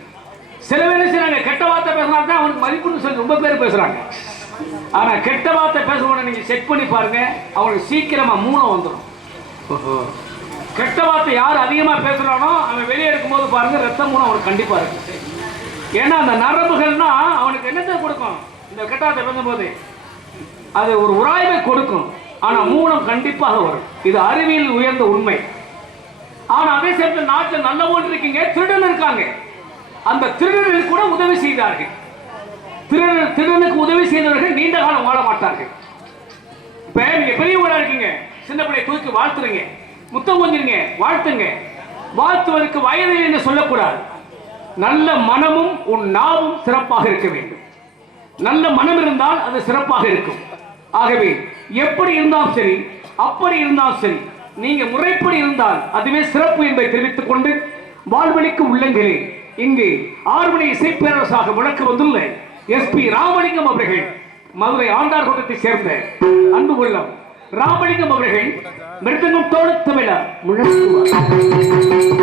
சில பேர் செய்றாங்க, கெட்ட வார்த்தை பேசினா அவனுக்கு மதிப்புன்னு சொல்லி ரொம்ப பேர் பேசுறாங்க. ஆனா கெட்ட வார்த்தை பேசுறவனை நீங்க செக் பண்ணி பாருங்க, அவனுக்கு சீக்கிரமா மூலம் வந்துடும். கெட்ட வார்த்தை யார் அதிகமா பேசுறானோ அவன் வெளியே இருக்கும்போது பாருங்க ரத்த மூலம் அவனுக்கு கண்டிப்பா இருக்கு. ஏன்னா அந்த நரம்புகள்னா அவனுக்கு என்னத்தை கொடுக்கும்? இந்த கெட்ட வார்த்தை பேசும்போது அது ஒரு உராய்வை கொடுக்கும். ஆனா மூலம் கண்டிப்பாக வரும். இது அறிவியல் உயர்ந்த உண்மை. ஆனா அதே சேர்த்து நாட்டில் நல்லவோடு இருக்கீங்க, திருடன் இருக்காங்க. அந்த திருடனுக்கு கூட உதவி செய்தார்கள். திருடனுக்கு உதவி செய்தவர்கள் நீண்ட காலம் வாழ மாட்டார்கள். இப்ப நீங்க பெரியவங்களா இருக்கீங்க, சின்ன பிள்ளை தூக்கி வாழ்த்துறீங்க, முத்தம் கொஞ்சிருங்க, வாழ்த்துங்க. வாழ்த்துவதற்கு வயது என்று சொல்லக்கூடாது. நல்ல மனமும் உன் நாவும் சிறப்பாக இருக்க வேண்டும். நல்ல மனம் இருந்தால் அது சிறப்பாக இருக்கும். ஆகவே எப்படி இருந்தாலும் சரி, அப்படி இருந்தாலும் சரி, நீங்க முறைப்படி இருந்தால் அதுவே சிறப்பு என்பதை தெரிவித்துக் கொண்டு வாழ்வழிக்கு உள்ளங்களே, இங்கு 6 மணி இசைப்பேரரசாக முழக்க வந்துள்ள SP ராமலிங்கம் அவர்கள், மதுரை ஆண்டார் கோட்டத்தை சேர்ந்த அன்பு உள்ளம் ராமலிங்கம் அவர்கள் மிருதங்கம் தோழத்து விழா முழக்குவார்.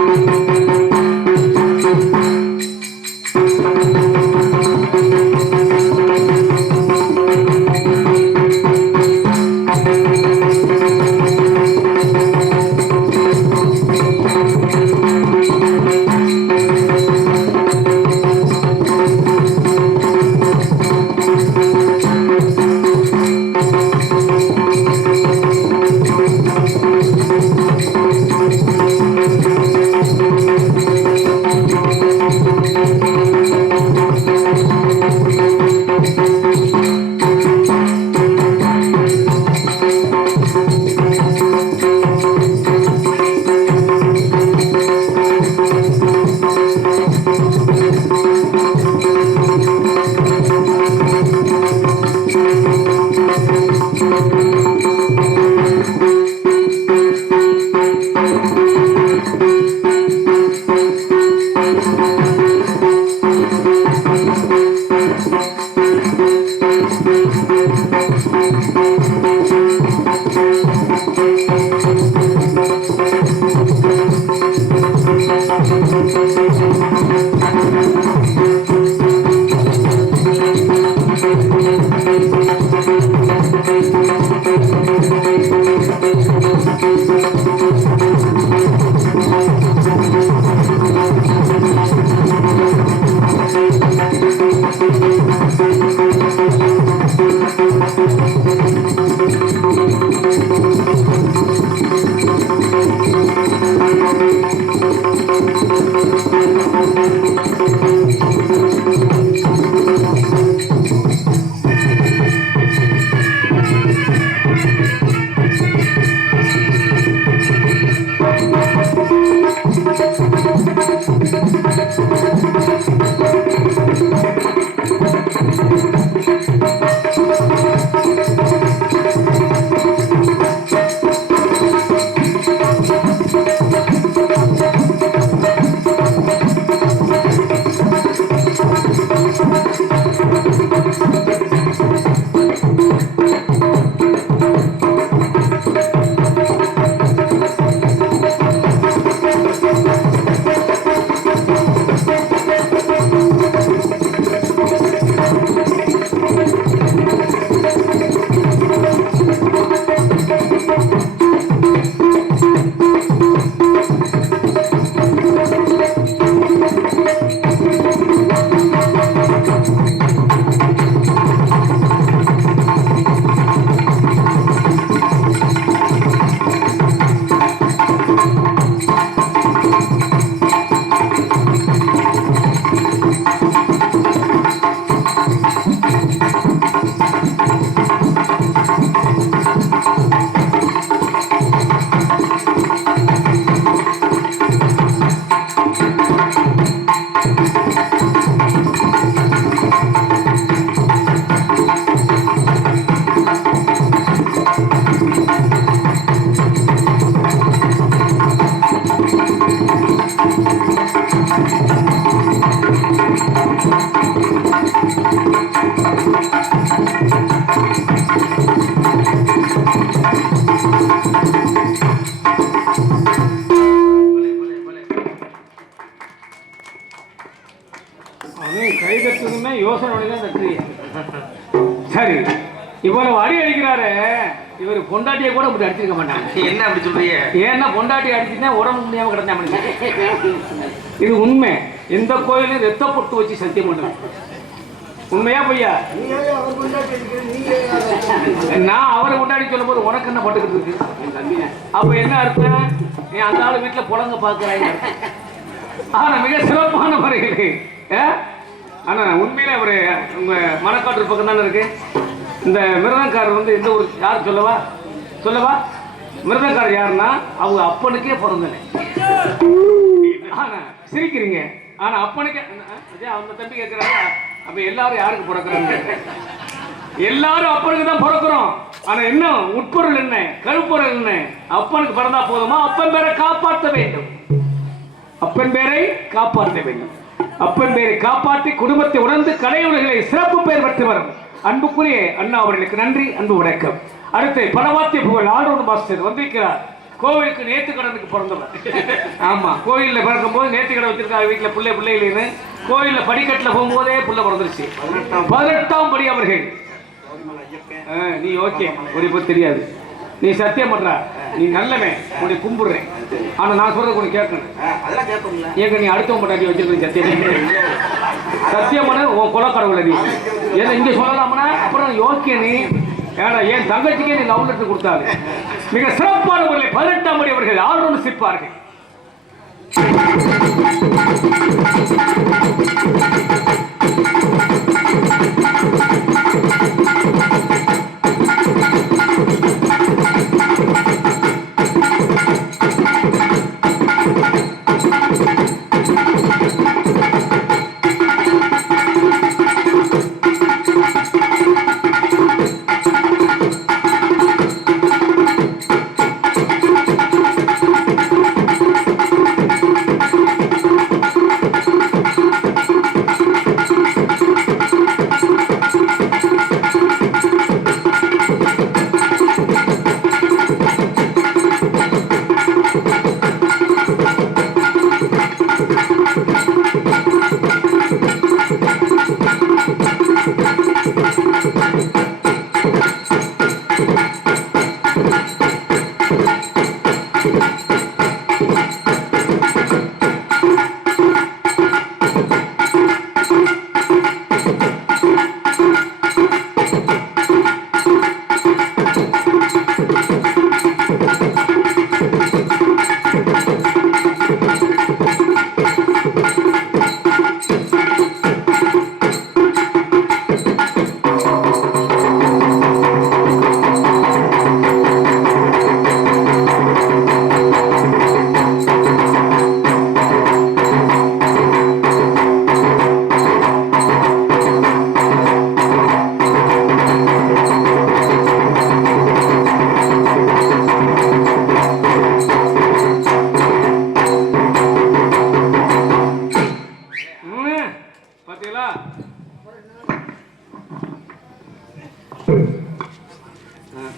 அவன் கை தட்டுதுன்னா யோசனை தான் தட்டுறீங்க. சரி, இவ்வளவு அடி அடிக்கிறாரு, இவர் பொண்டாட்டியை கூட அப்படி அடிச்சிருக்க மாட்டாங்க. என்ன அப்படி சொல்றீங்க? ஏன்னா பொண்டாட்டி அடிச்சுன்னா உடம்பு முடியாம கிடந்தா. இது உண்மை. எந்த கோயிலும் ரத்த பொட்டு வச்சு சத்தியம் பண்ணுவேன். உண்மையா பொய்யா? நான் அவரை கொண்டாடி சொல்லும் போது உனக்கு என்ன பட்டுக்கிட்டு இருக்கு? அப்ப என்ன அர்த்தம்? நீ அந்த ஆளு வீட்டுல புலங்க பாக்குறாங்க. ஆனா மிக சிறப்பான முறையில். ஆனா உண்மையில அவரு உங்க மணக்காட்டு பக்கம் தானே இருக்கு. இந்த மிருதங்காரர் வந்து எந்த ஒரு யார் சொல்லவா மிருதங்காரர் யாருன்னா அவங்க அப்பனுக்கே பிறந்தனே. ஆனா சிரிக்கிறீங்க. ஆனா அப்பனுக்கே அவங்க தம்பி கேட்கிறாங்க, அப்ப எல்லாரும் யாருக்கு பிறக்கிறாங்க? எல்லாரும் அப்பனுக்கு தான் பிறக்கிறோம். ஆனா என்ன உட்பொருள் என்ன, கருப்பொருள் என்ன? அப்பனுக்கு பிறந்தா போதுமா? அப்பன் பேரை காப்பாற்ற வேண்டும். அப்பன் பேரை காப்பாற்ற வேண்டும். அப்பன் பேரை காப்பாற்றி குடும்பத்தை உணர்ந்து கலை உலகளை சிறப்பு பெயர் பெற்று வரும் அன்புக்குரிய அண்ணா அவர்களுக்கு நன்றி, அன்பு வணக்கம். அடுத்து பணவாத்திய புகழ் ஆல்ரவுண்ட் மாஸ்டர் வந்திருக்கிறார். கோவிலுக்கு நேத்து கடனுக்கு பிறந்தவர். ஆமா, கோயிலில் பிறக்கும் போது நேத்து கடை வச்சிருக்காங்க வீட்டில் பிள்ளைன்னு. கோயிலில் படிக்கட்டில் போகும்போதே புள்ள பிறந்துருச்சு. 18ஆம் படி அவர்கள். நீ ஓகே, ஒரு இப்போ தெரியாது. நீ சத்தியம் பண்ற, நீ நல்லவன், உன்னை கும்பிடுறேன். ஆனா நான் சொல்றது உனக்கு கேட்கணும். ஏங்க நீ அடுத்தவன் பட்டாட்டி வச்சிருக்க சத்தியம் பண்ண உன் கொலக்கடவுள நீ ஏன்னா இங்க சொல்லலாம்னா அப்புறம் யோக்கிய நீ. ஏன்னா என் தங்கச்சிக்கே நீ லவ் லெட்டர் கொடுத்தாரு. மிக சிறப்பான முறையில் 18ஆம் படி அவர்கள் ஆல்ரவுண்ட் சிப்பார்கள்.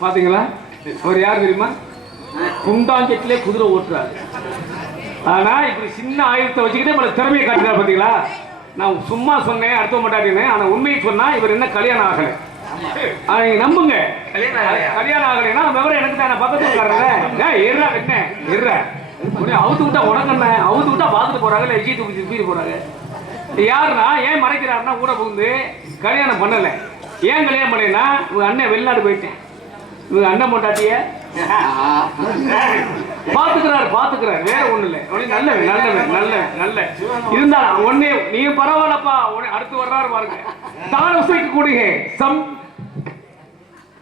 பாத்தீங்களா? அவர் யார் தெரியுமா? குண்டாஞ்செட்டிலே குதிரை ஓட்டுறாரு. ஆனா இப்படி சின்ன ஆயுதத்தை வச்சுக்கிட்டே நம்மள திறமையை காட்டுறாரு. பாத்தீங்களா? நான் சும்மா சொன்னேன், அடுத்த மாட்டாட்டினேன். ஆனா உண்மையை சொன்னா இவர் என்ன கல்யாணம் ஆகல. நீங்க நம்புங்க, கல்யாணம் ஆகலைன்னா விவரம் எனக்கு தான். பக்கத்துல அவுத்து விட்டா உனக்கண்ண அவுத்து விட்டா பாத்துட்டு போறாங்க, இல்லை எஜி தூக்கி போறாங்க. யாருன்னா ஏன் மறைக்கிறாருன்னா கூட புகுந்து கல்யாணம் பண்ணல. ஏன் கல்யாணம் பண்ணலைன்னா இவங்க அண்ணன் வெளிநாடு போயிட்டேன், இவங்க அண்ணன் பொண்டாட்டிய பாத்துக்கிறாரு, வேற ஒண்ணு இல்லை. நல்ல இருந்தா ஒன்னே நீ பரவாயில்லப்பா, அடுத்து வர்றாரு பாருங்க. தானசைக்கு கூடிய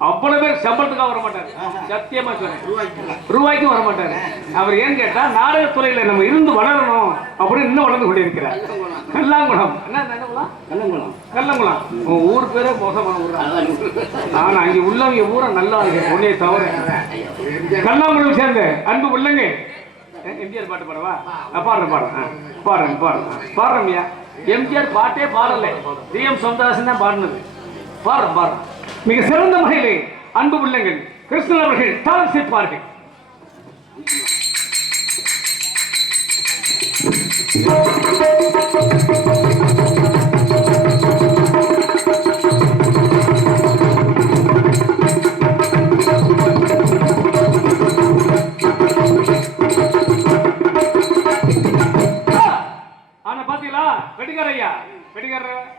அவ்வளவு பேர் சம்பளத்துக்காக வர மாட்டாரு. சத்தியமா சொல்றேன், ரூபாய்க்கும் வர மாட்டாரு. அவர் ஏன்னு கேட்டா நாடகத்துறையில நம்ம இருந்து வளரணும் அப்படின்னு இன்னும் வளர்ந்து கொண்டே இருக்கிறார். கல்லாங்குளம் கல்லங்குளம் ஊர் பேரே மோசமான ஊர். ஆனா அங்க உள்ளவங்க ஊரை நல்லா இருக்கு ஒன்னே தவிர. கல்லாங்குளம் சேர்ந்த அன்பு உள்ளங்க எம்ஜிஆர் பாட்டு பாடவா? பாடுறேன்யா. எம்ஜிஆர் பாட்டே பாடல, டிஎம் சௌந்தரராஜன் தான் பாடினது. பாடுறேன். மிக சிறந்த முறையிலே அன்பு உள்ளங்கள் கிருஷ்ணன் அவர்கள் தாளம் சேர்ப்பார்கள்.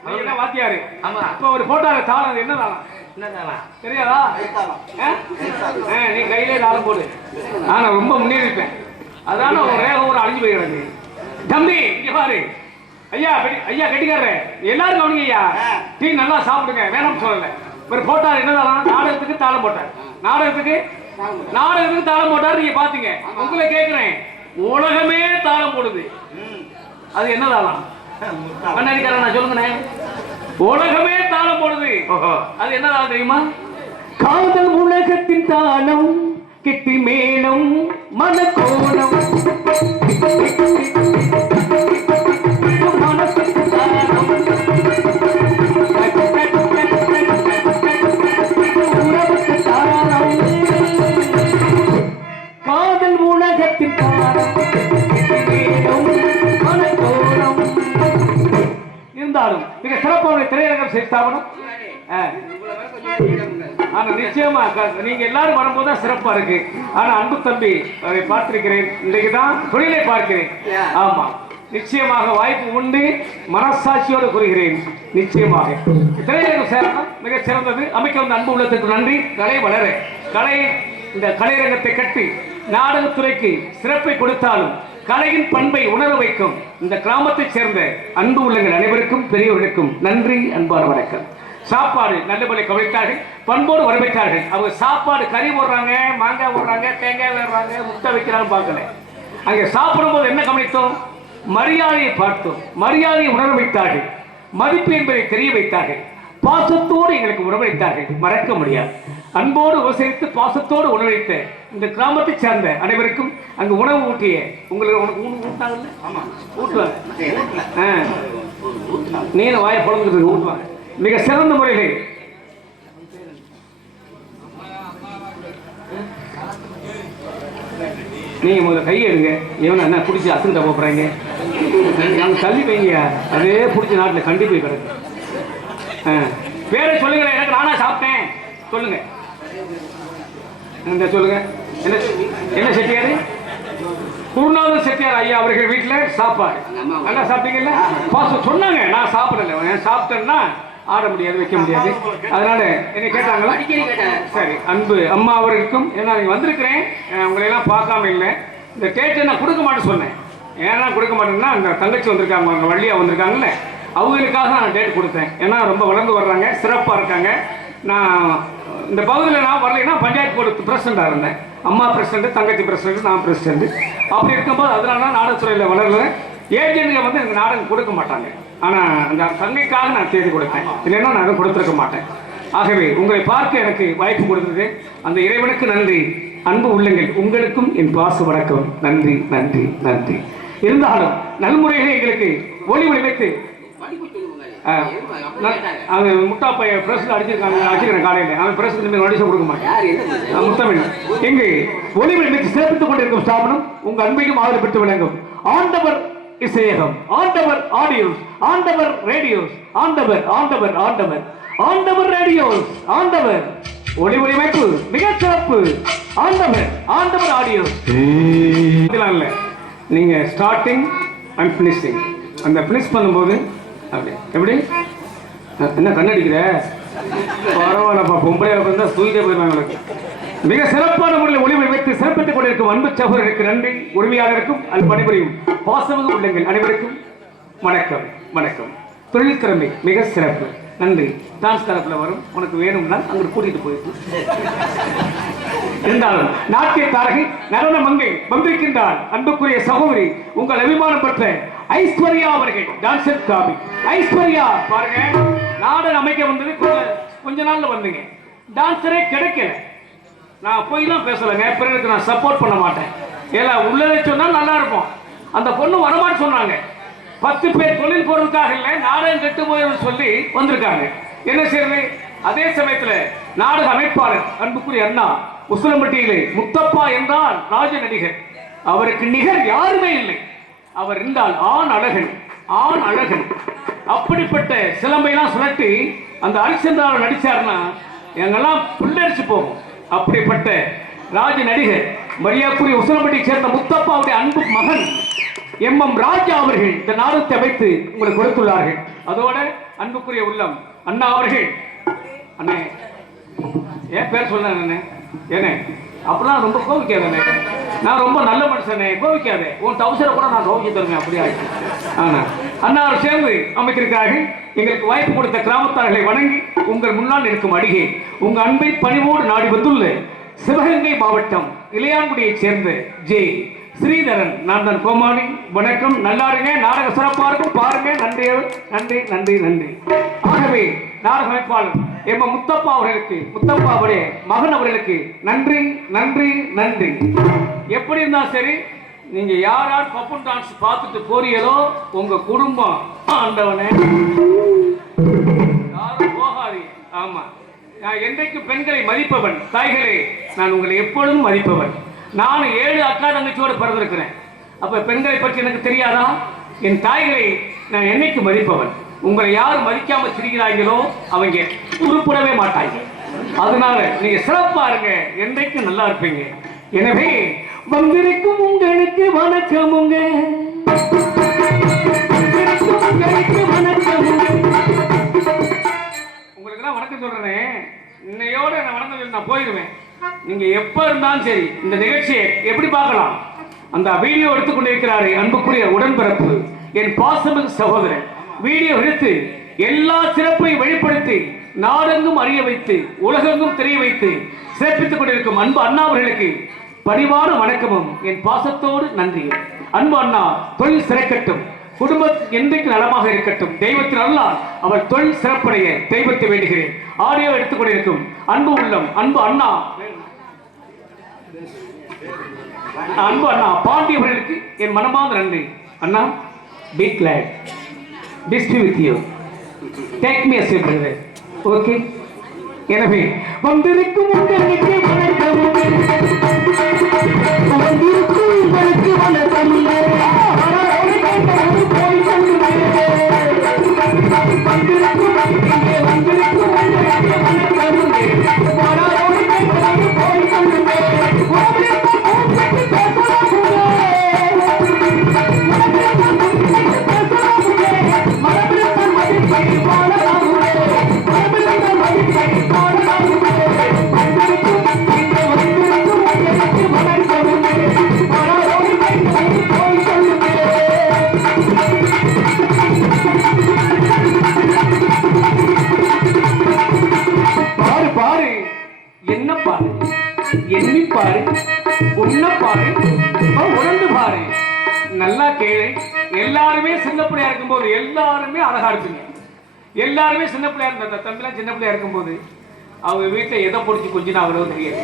நீங்க என்ன வாத்தியாரு? ஆமா. இப்ப ஒரு போட்டோல தாளம் என்ன தாளம்? என்னதானா? தெரியாதா? நீ கையிலே தாளம் போடு. நான் ரொம்ப முன்னேறிப்பேன். அதான ஒரு ரேகம் ஒரு அழிஞ்சு போயிடுறது. தம்பி இங்க பாரு. ஐயா ஐயா கட்டிக்காரரு எல்லாரும் கவனிங்க ஐயா. டீ நல்லா சாப்பிடுங்க, வேணும்னு சொல்லல. ஒரு போட்டார் என்ன தாளம்? நாடகத்துக்கு தாளம் போட்டார். நாடகத்துக்கு தாளம் போட்டார். நீங்க பாத்தீங்க. உங்களை கேட்கிறேன், உலகமே தாளம் போடுது, அது என்ன தாளம்? கண்ணாடிக்காரன் சொல்லுங்கண்ணே. உலகமே தாளம் போடுது, அது என்ன தாளம் தெரியுமா? காதல் உலகத்தின் தாளம், கிட்டி மேளம், மனக்கோணம், மனசுக்கு தாளம், உறவுக்கு தாளம். காதல் உலகத்தின் தாளம், கிட்டி மேளம், மனக்கோணம். இருந்தாலும் மிக சிறப்பான திரையரங்கம் ஸ்தாபனம். ஆனா நிச்சயமா நீங்க எல்லாரும் வரும்போது தான் சிறப்பா இருக்கு. ஆனா அன்பு தம்பி அதை பார்த்திருக்கிறேன், இன்னைக்கு தான் தொழிலை பார்க்கிறேன். ஆமா, நிச்சயமாக வாய்ப்பு உண்டு, மனசாட்சியோடு கூறுகிறேன். நிச்சயமாக திரையரங்கம் சேரணும் மிக சிறந்தது. அமைக்க வந்த அன்பு உள்ளத்துக்கு நன்றி. கலை வளர கலை இந்த கலையரங்கத்தை கட்டி நாடகத்துறைக்கு சிறப்பை கொடுத்தாலும் கலையின் பண்பை உணர வைக்கும் இந்த கிராமத்தைச் சேர்ந்த அன்பு உள்ளங்கள் அனைவருக்கும் பெரியவர்களுக்கும் நன்றி, அன்பான வணக்கம். சாப்பாடு நல்லபடி கவனித்தார்கள், பண்போடு வரவேற்றார்கள். அவங்க சாப்பாடு கறி போடுறாங்க, மாங்காய் போடுறாங்க, தேங்காய் விடுறாங்க, முட்டை வைக்கிறான்னு பார்க்கல. அங்கே சாப்பிடும்போது என்ன கவனித்தோம்? மரியாதையை பார்த்தோம், மரியாதையை உணர வைத்தார்கள், மதிப்பு என்பதை தெரிய வைத்தார்கள், பாசத்தோடு எங்களுக்கு உணவளித்தார்கள். மறக்க முடியாது. அன்போடு உபசரித்து பாசத்தோடு உணவளித்த இந்த கிராமத்தை சேர்ந்த அனைவருக்கும் அங்கு உணவு ஊட்டிய உங்களுக்கு ஊட்டாங்கல்ல, ஊட்டுவாங்க. நீல வாயை பொழுது ஊட்டுவாங்க மிக சிறந்த முறையிலே. நீங்க முதல்ல கையை எடுங்க. எவனா என்ன பிடிச்சி அசுந்த போறாங்க, நாங்க தள்ளி வைங்க. அதே பிடிச்ச நாட்டில் கண்டிப்பா கிடக்கு. பேரை சொல்லுங்க, எனக்கு நானா சாப்பிட்டேன் சொல்லுங்க. இந்த சொல்லுங்க, என்ன என்ன செட்டியாரு? குருநாதன் செட்டியார் ஐயா அவர்கள் வீட்டில் சாப்பாடு நல்லா சாப்பிட்டீங்கல்ல? சொன்னாங்க, நான் சாப்பிடல, சாப்பிட்டேன்னா ஆட முடியாது, வைக்க முடியாது. அதனால என்ன கேட்டாங்களா? சரி, அன்பு அம்மா அவர்களுக்கும் ஏன்னா நீங்க வந்திருக்கிறேன், உங்களை எல்லாம் பார்க்காம இல்லை. இந்த டேட்டை நான் கொடுக்க மாட்டேன்னு சொன்னேன். ஏன்னா கொடுக்க மாட்டேன்னா அந்த தங்கச்சி வந்திருக்காங்க, அவங்க வள்ளியா வந்திருக்காங்கல்ல, அவங்களுக்காக நான் டேட் கொடுத்தேன். ஏன்னா ரொம்ப வளர்ந்து வர்றாங்க, சிறப்பாக இருக்காங்க. நான் இந்த பகுதியில் நான் வரலைன்னா பஞ்சாயத்து போர்டு பிரசிடண்டாக இருந்தேன். அம்மா பிரசிடண்ட், தங்கச்சி பிரசிடண்ட், நான் பிரசிடண்ட். அப்படி இருக்கும்போது அதனால தான் நாடகத்துறையில் வளரல. ஏஜென்ட்கள் வந்து எனக்கு நாடகம் கொடுக்க மாட்டாங்க. ஆனால் அந்த தங்கைக்காக நான் தேடி கொடுத்தேன், இல்லைன்னா நான் கொடுத்துருக்க மாட்டேன். ஆகவே உங்களை பார்க்க எனக்கு வாய்ப்பு கொடுத்தது அந்த இறைவனுக்கு நன்றி. அன்பு உள்ளங்கள் உங்களுக்கும் என் பாச வணக்கம். நன்றி நன்றி நன்றி. இருந்தாலும் நல்முறைகளை எங்களுக்கு ஒளி வைத்து முட்டாப்பைய பிரஸ் அடிச்சிருக்கேன் காலையில். அவன் பிரஸ் நடிச்சு கொடுக்க மாட்டேன். முத்தமிழ் எங்கு ஒளி வைத்து சிறப்பித்துக் கொண்டிருக்கும் ஸ்தாபனம் உங்க அன்பையும் ஆதரவு பெற்று விளங்கும் ஆண்டவர் இசையகம், ஆண்டவர் ஆடியோஸ், ஆண்டவர் ரேடியோஸ், ஆண்டவர் ஆண்டவர் ஆண்டவர் ஆண்டவர் ரேடியோஸ், ஆண்டவர் ஒளி ஒளிமைப்பு மிக சிறப்பு, ஆண்டவர் ஆண்டவர் ஆடியோஸ். நீங்க ஸ்டார்டிங் அண்ட் பினிஷிங், அந்த பினிஷ் பண்ணும்போது அப்படி எப்படி என்ன கண்ணடிக்கிற பரவாயில்லப்பா, பொம்பளையா இருந்தா தூக்கிட்டே போயிருவாங்க. மிக சிறப்பான முறையில் ஒளிவை வைத்து சிறப்பித்துக் கொண்டிருக்கும் அன்பு சகோதரருக்கு நன்றி. உரிமையாளருக்கும் அது பணிபுரியும் பாசமிகு உள்ளங்கள் அனைவருக்கும் வணக்கம் வணக்கம். தொழில் திறமை மிக சிறப்பு, நன்றி. டான்ஸ் தரப்பில் வரும், உனக்கு வேணும்னா அங்கே கூட்டிட்டு போயிட்டு இருந்தாலும் நாட்டிய தாரகை நடன மங்கை வந்திருக்கின்றார். அன்புக்குரிய சகோதரி, உங்கள் அபிமானம் பெற்ற ஐஸ்வர்யா அவர்கள் டான்சர் காபி. ஐஸ்வர்யா பாருங்க, நாடகம் அமைக்க வந்தது கொஞ்ச நாள்ல வந்தீங்க, டான்சரே கிடைக்கல. நான் போய் தான் பேசலைங்க, பிறருக்கு நான் சப்போர்ட் பண்ண மாட்டேன். ஏன்னா உள்ளதை சொன்னால் நல்லா இருக்கும். அந்த பொண்ணு வரமான்னு சொன்னாங்க. 10 பேர் தொழில் போறதுக்காக இல்லை, நாடகம் கெட்டு போயிடும் சொல்லி வந்திருக்காங்க. என்ன செய்யறது? அதே சமயத்தில் நாடக அமைப்பாளர் அன்புக்குரிய அண்ணா உசிலம்பட்டியிலே முத்தப்பா என்றால் ராஜ நடிகர், அவருக்கு நிகர் யாருமே இல்லை. அவர் இருந்தால் ஆண் அழகன், ஆண் அழகன். அப்படிப்பட்ட சிலம்பையெல்லாம் சுழட்டி அந்த அரிசந்திராவில் நடிச்சாருன்னா எங்கெல்லாம் புல்லரிச்சு போகும். அப்படிப்பட்ட ராஜ நடிகர் மரியாதைக்குரிய உசிலம்பட்டியை சேர்ந்த முத்தப்பாவுடைய அன்பு மகன் எம் ராஜா அவர்கள் இந்த நாடகத்தை அமைத்து உங்களுக்கு கொடுத்துள்ளார்கள். அதோட அன்புக்குரிய உள்ளம் அண்ணா அவர்கள், அண்ணே ஏன் பேர் சொன்ன ஏனே அப்படிலாம் ரொம்ப கோவிக்காதண்ணே, நான் ரொம்ப நல்ல மனுஷனே, கோவிக்காதே, உன் டவுசரை கூட நான் கோவிக்க தருவேன், அப்படியே ஆயிடுச்சு. ஆனா அண்ணாவர் சேர்ந்து அமைத்திருக்கிறார்கள். எங்களுக்கு வாய்ப்பு கொடுத்த கிராமத்தார்களை வணங்கி உங்கள் முன்னால் இருக்கும் அடிகே உங்க அன்பை பணிவோடு நாடி வந்துள்ள சிவகங்கை மாவட்டம் இளையாங்குடியைச் சேர்ந்த ஜே ஸ்ரீதரன், நான் தான் கோமாளி. வணக்கம், நல்லா இருங்க, நாடக சிறப்பா இருக்கும், பாருங்க. நன்றி நன்றி நன்றி நன்றி. ஆகவே நாடக அமைப்பாளர் எம் முத்தப்பா அவர்களுக்கு, முத்தப்பாவுடைய மகன் அவர்களுக்கு நன்றி நன்றி நன்றி. எப்படி இருந்தா சரி, நீங்க யார் யார் பப்பன் டான்ஸ் பார்த்துட்டு போறீங்களோ உங்க குடும்பம் ஆண்டவனே யாரும் போகாதீங்க. ஆமா, நான் என்றைக்கு பெண்களை மதிப்பவன், தாய்களே நான் உங்களை எப்பொழுதும் மதிப்பவன். நான் 7 அக்கா தங்கச்சியோடு பிறந்திருக்கிறேன். அப்ப பெண்களை பற்றி எனக்கு தெரியாதா? என் தாய்களை நான் என்னைக்கு மதிப்பவன். உங்களை யார் மதிக்காம திரிகிறாங்களோ அவங்க உருப்படவே மாட்டாங்க. அதனால நீங்க சிறப்பா இருங்க, என்றைக்கும் நல்லா இருப்பீங்க. எனவே வந்திருக்கும் உங்களுக்கு வணக்கமுங்க, உங்களுக்கெல்லாம் வணக்கம் சொல்றேன். இன்னையோட நான் வணக்கம் சொல்லி நான் போயிடுவேன். நீங்க எப்ப இருந்தாலும் சரி இந்த நிகழ்ச்சியை எப்படி பார்க்கலாம்? அந்த வீடியோ எடுத்துக்கொண்டு இருக்கிறாரு அன்புக்குரிய உடன்பிறப்பு என் பாசமிகு சகோதரன். வீடியோ எடுத்து எல்லா சிறப்பையும் வெளிப்படுத்தி நாடெங்கும் அறிய வைத்து உலகெங்கும் தெரிய வைத்து சிறப்பித்துக் கொண்டிருக்கும் அன்பு அண்ணா அவர்களுக்கு பணிவான வணக்கமும் என் பாசத்தோடு நன்றியும். அன்பு அண்ணா தொழில் சிறக்கட்டும், குடும்பம் என்றைக்கு நலமாக இருக்கட்டும், தெய்வத்தின் அருளால் அவர் தொழில் சிறப்படைய தெய்வத்தை வேண்டுகிறேன். ஆடியோ எடுத்துக் கொண்டிருக்கும் அன்பு உள்ளம் அன்பு அண்ணா பாண்டி அவர்களுக்கு என் மனமார்ந்த நன்றி. அண்ணா, be glad, be with you, take me as a brother, okay? எனவே வந்திருக்கும் உங்களுக்கு வணக்கம், வந்திருக்கும் உங்களுக்கு வணக்கம், எண்ணி பாரு, உன்ன பாரு, உணர்ந்து பாரு, நல்லா கேளு. எல்லாருமே சின்ன பிள்ளையா இருக்கும்போது எல்லாருமே அழகா இருப்பீங்க. எல்லாருமே சின்ன பிள்ளையா இருந்த தம்பிலாம் சின்ன பிள்ளையா இருக்கும்போது அவங்க வீட்டில் எதை பொடிச்சு கொஞ்சம் அவ்வளவு தெரியாது.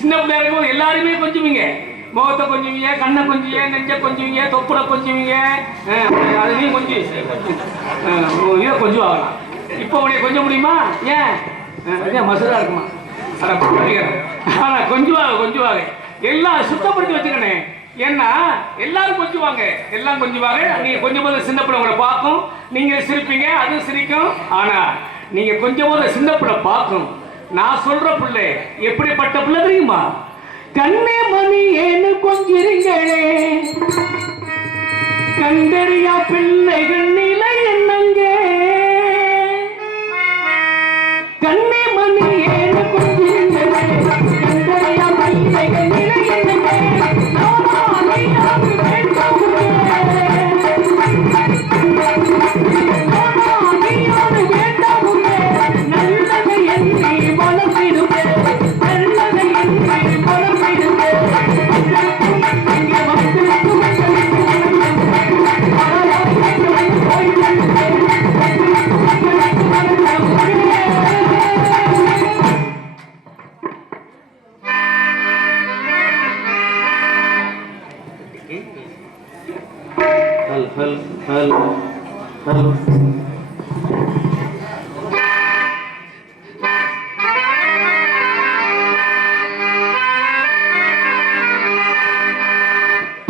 சின்ன பிள்ளையா இருக்கும்போது எல்லாருமே கொஞ்சுவீங்க, முகத்தை கொஞ்சுவீங்க, கண்ணை கொஞ்சுவீங்க, நெஞ்சை கொஞ்சுவீங்க, தொப்புளை கொஞ்சுவீங்க, அதுலேயும் கொஞ்சம் இதை கொஞ்சம் ஆகலாம். இப்போ உடைய கொஞ்சம் முடியுமா? ஏன் மசுரா இருக்குமா? ஆனா கொஞ்சுவாங்க எல்லாம் சுத்தப்படுத்தி வச்சுக்கணே. ஏன்னா எல்லாரும் கொஞ்சுவாங்க, எல்லாம் கொஞ்சுவாங்க. நீங்க கொஞ்சம் போது சின்ன பிள்ளை உங்களை பார்க்கும், நீங்க சிரிப்பீங்க, அது சிரிக்கும். ஆனா நீங்க கொஞ்சம் போது சின்ன பிள்ளை பார்க்கும். நான் சொல்ற பிள்ளை எப்படிப்பட்ட பிள்ளை தெரியுமா? கண்ணே மணி ஏன்னு கொஞ்சிருங்களே, கண்டறியா பிள்ளைகள் நிலை என்னங்க, கண்ணே மணி ஏன்னு கொஞ்சிருங்களே, கண்டறியா பிள்ளைகள் நிலை என்னங்க, நல்லதை எண்ணி வளர்த்திடுவே, நல்லதை எண்ணி வளர்த்திடுவே.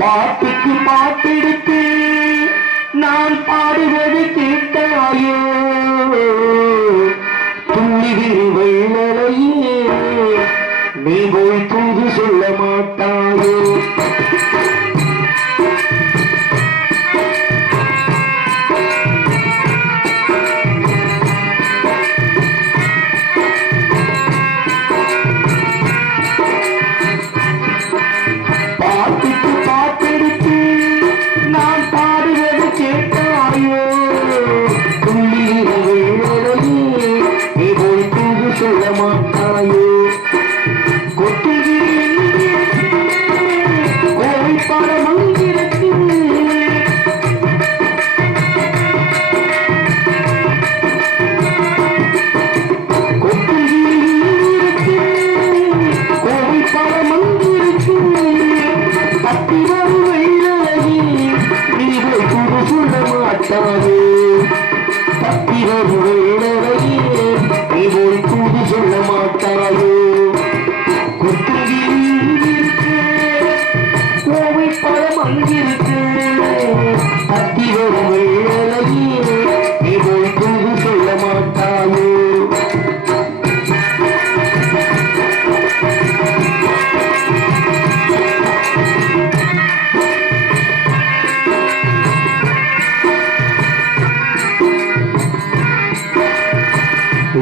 பாட்டுக்கு பாட்டெடுத்து நான் பாடுவது கேட்டாயோ, துள்ளிகிறு வெள்ளலையே நீ போய் தூது சொல்ல மாட்டாயோ. வரும் வேளையிலே நீ போய் தூது சொல்ல மாட்டாயோ கோவை பழம் அங்கிருக்கு தத்தி வரும் வேளையிலே நீ போய் தூது சொல்ல மாட்டாயோ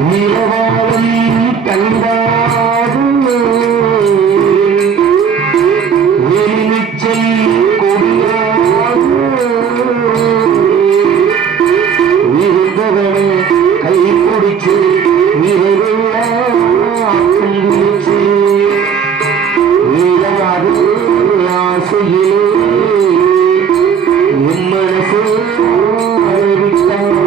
நீலவாழை கண்டாடும் எலுமிச்சை கொடியாடும் இருந்தவனை கை பிடிச்சு இரவெல்லாம் கும்பிச்சு நீளமாது ஆசையிலே என் மனசு அழவிட்டான்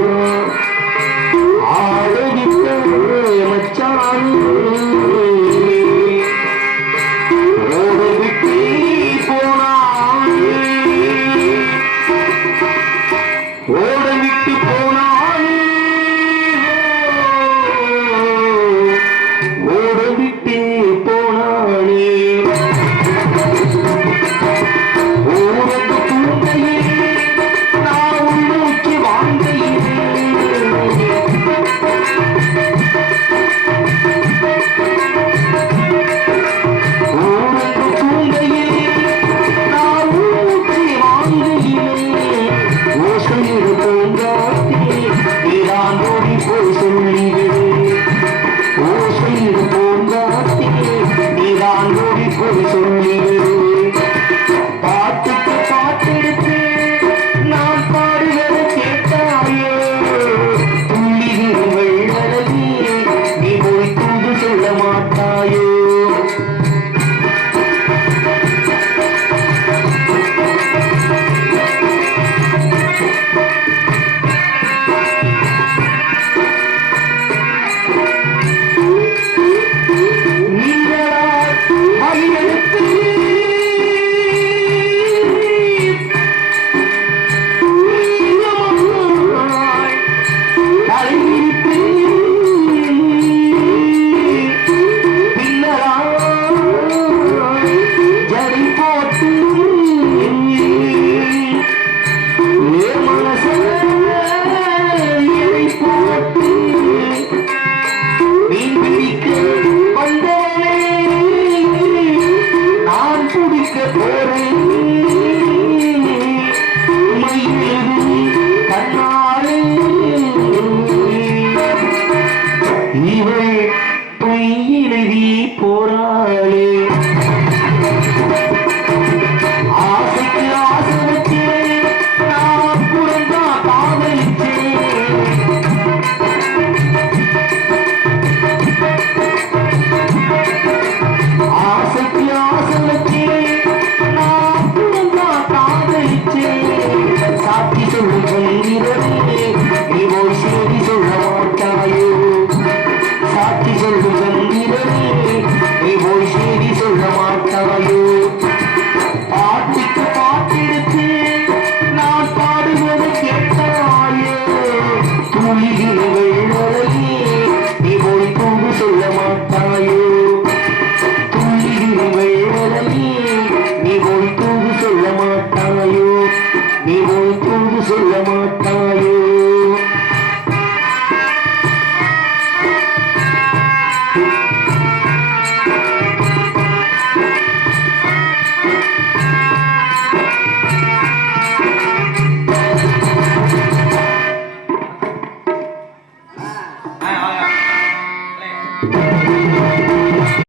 சொல்ல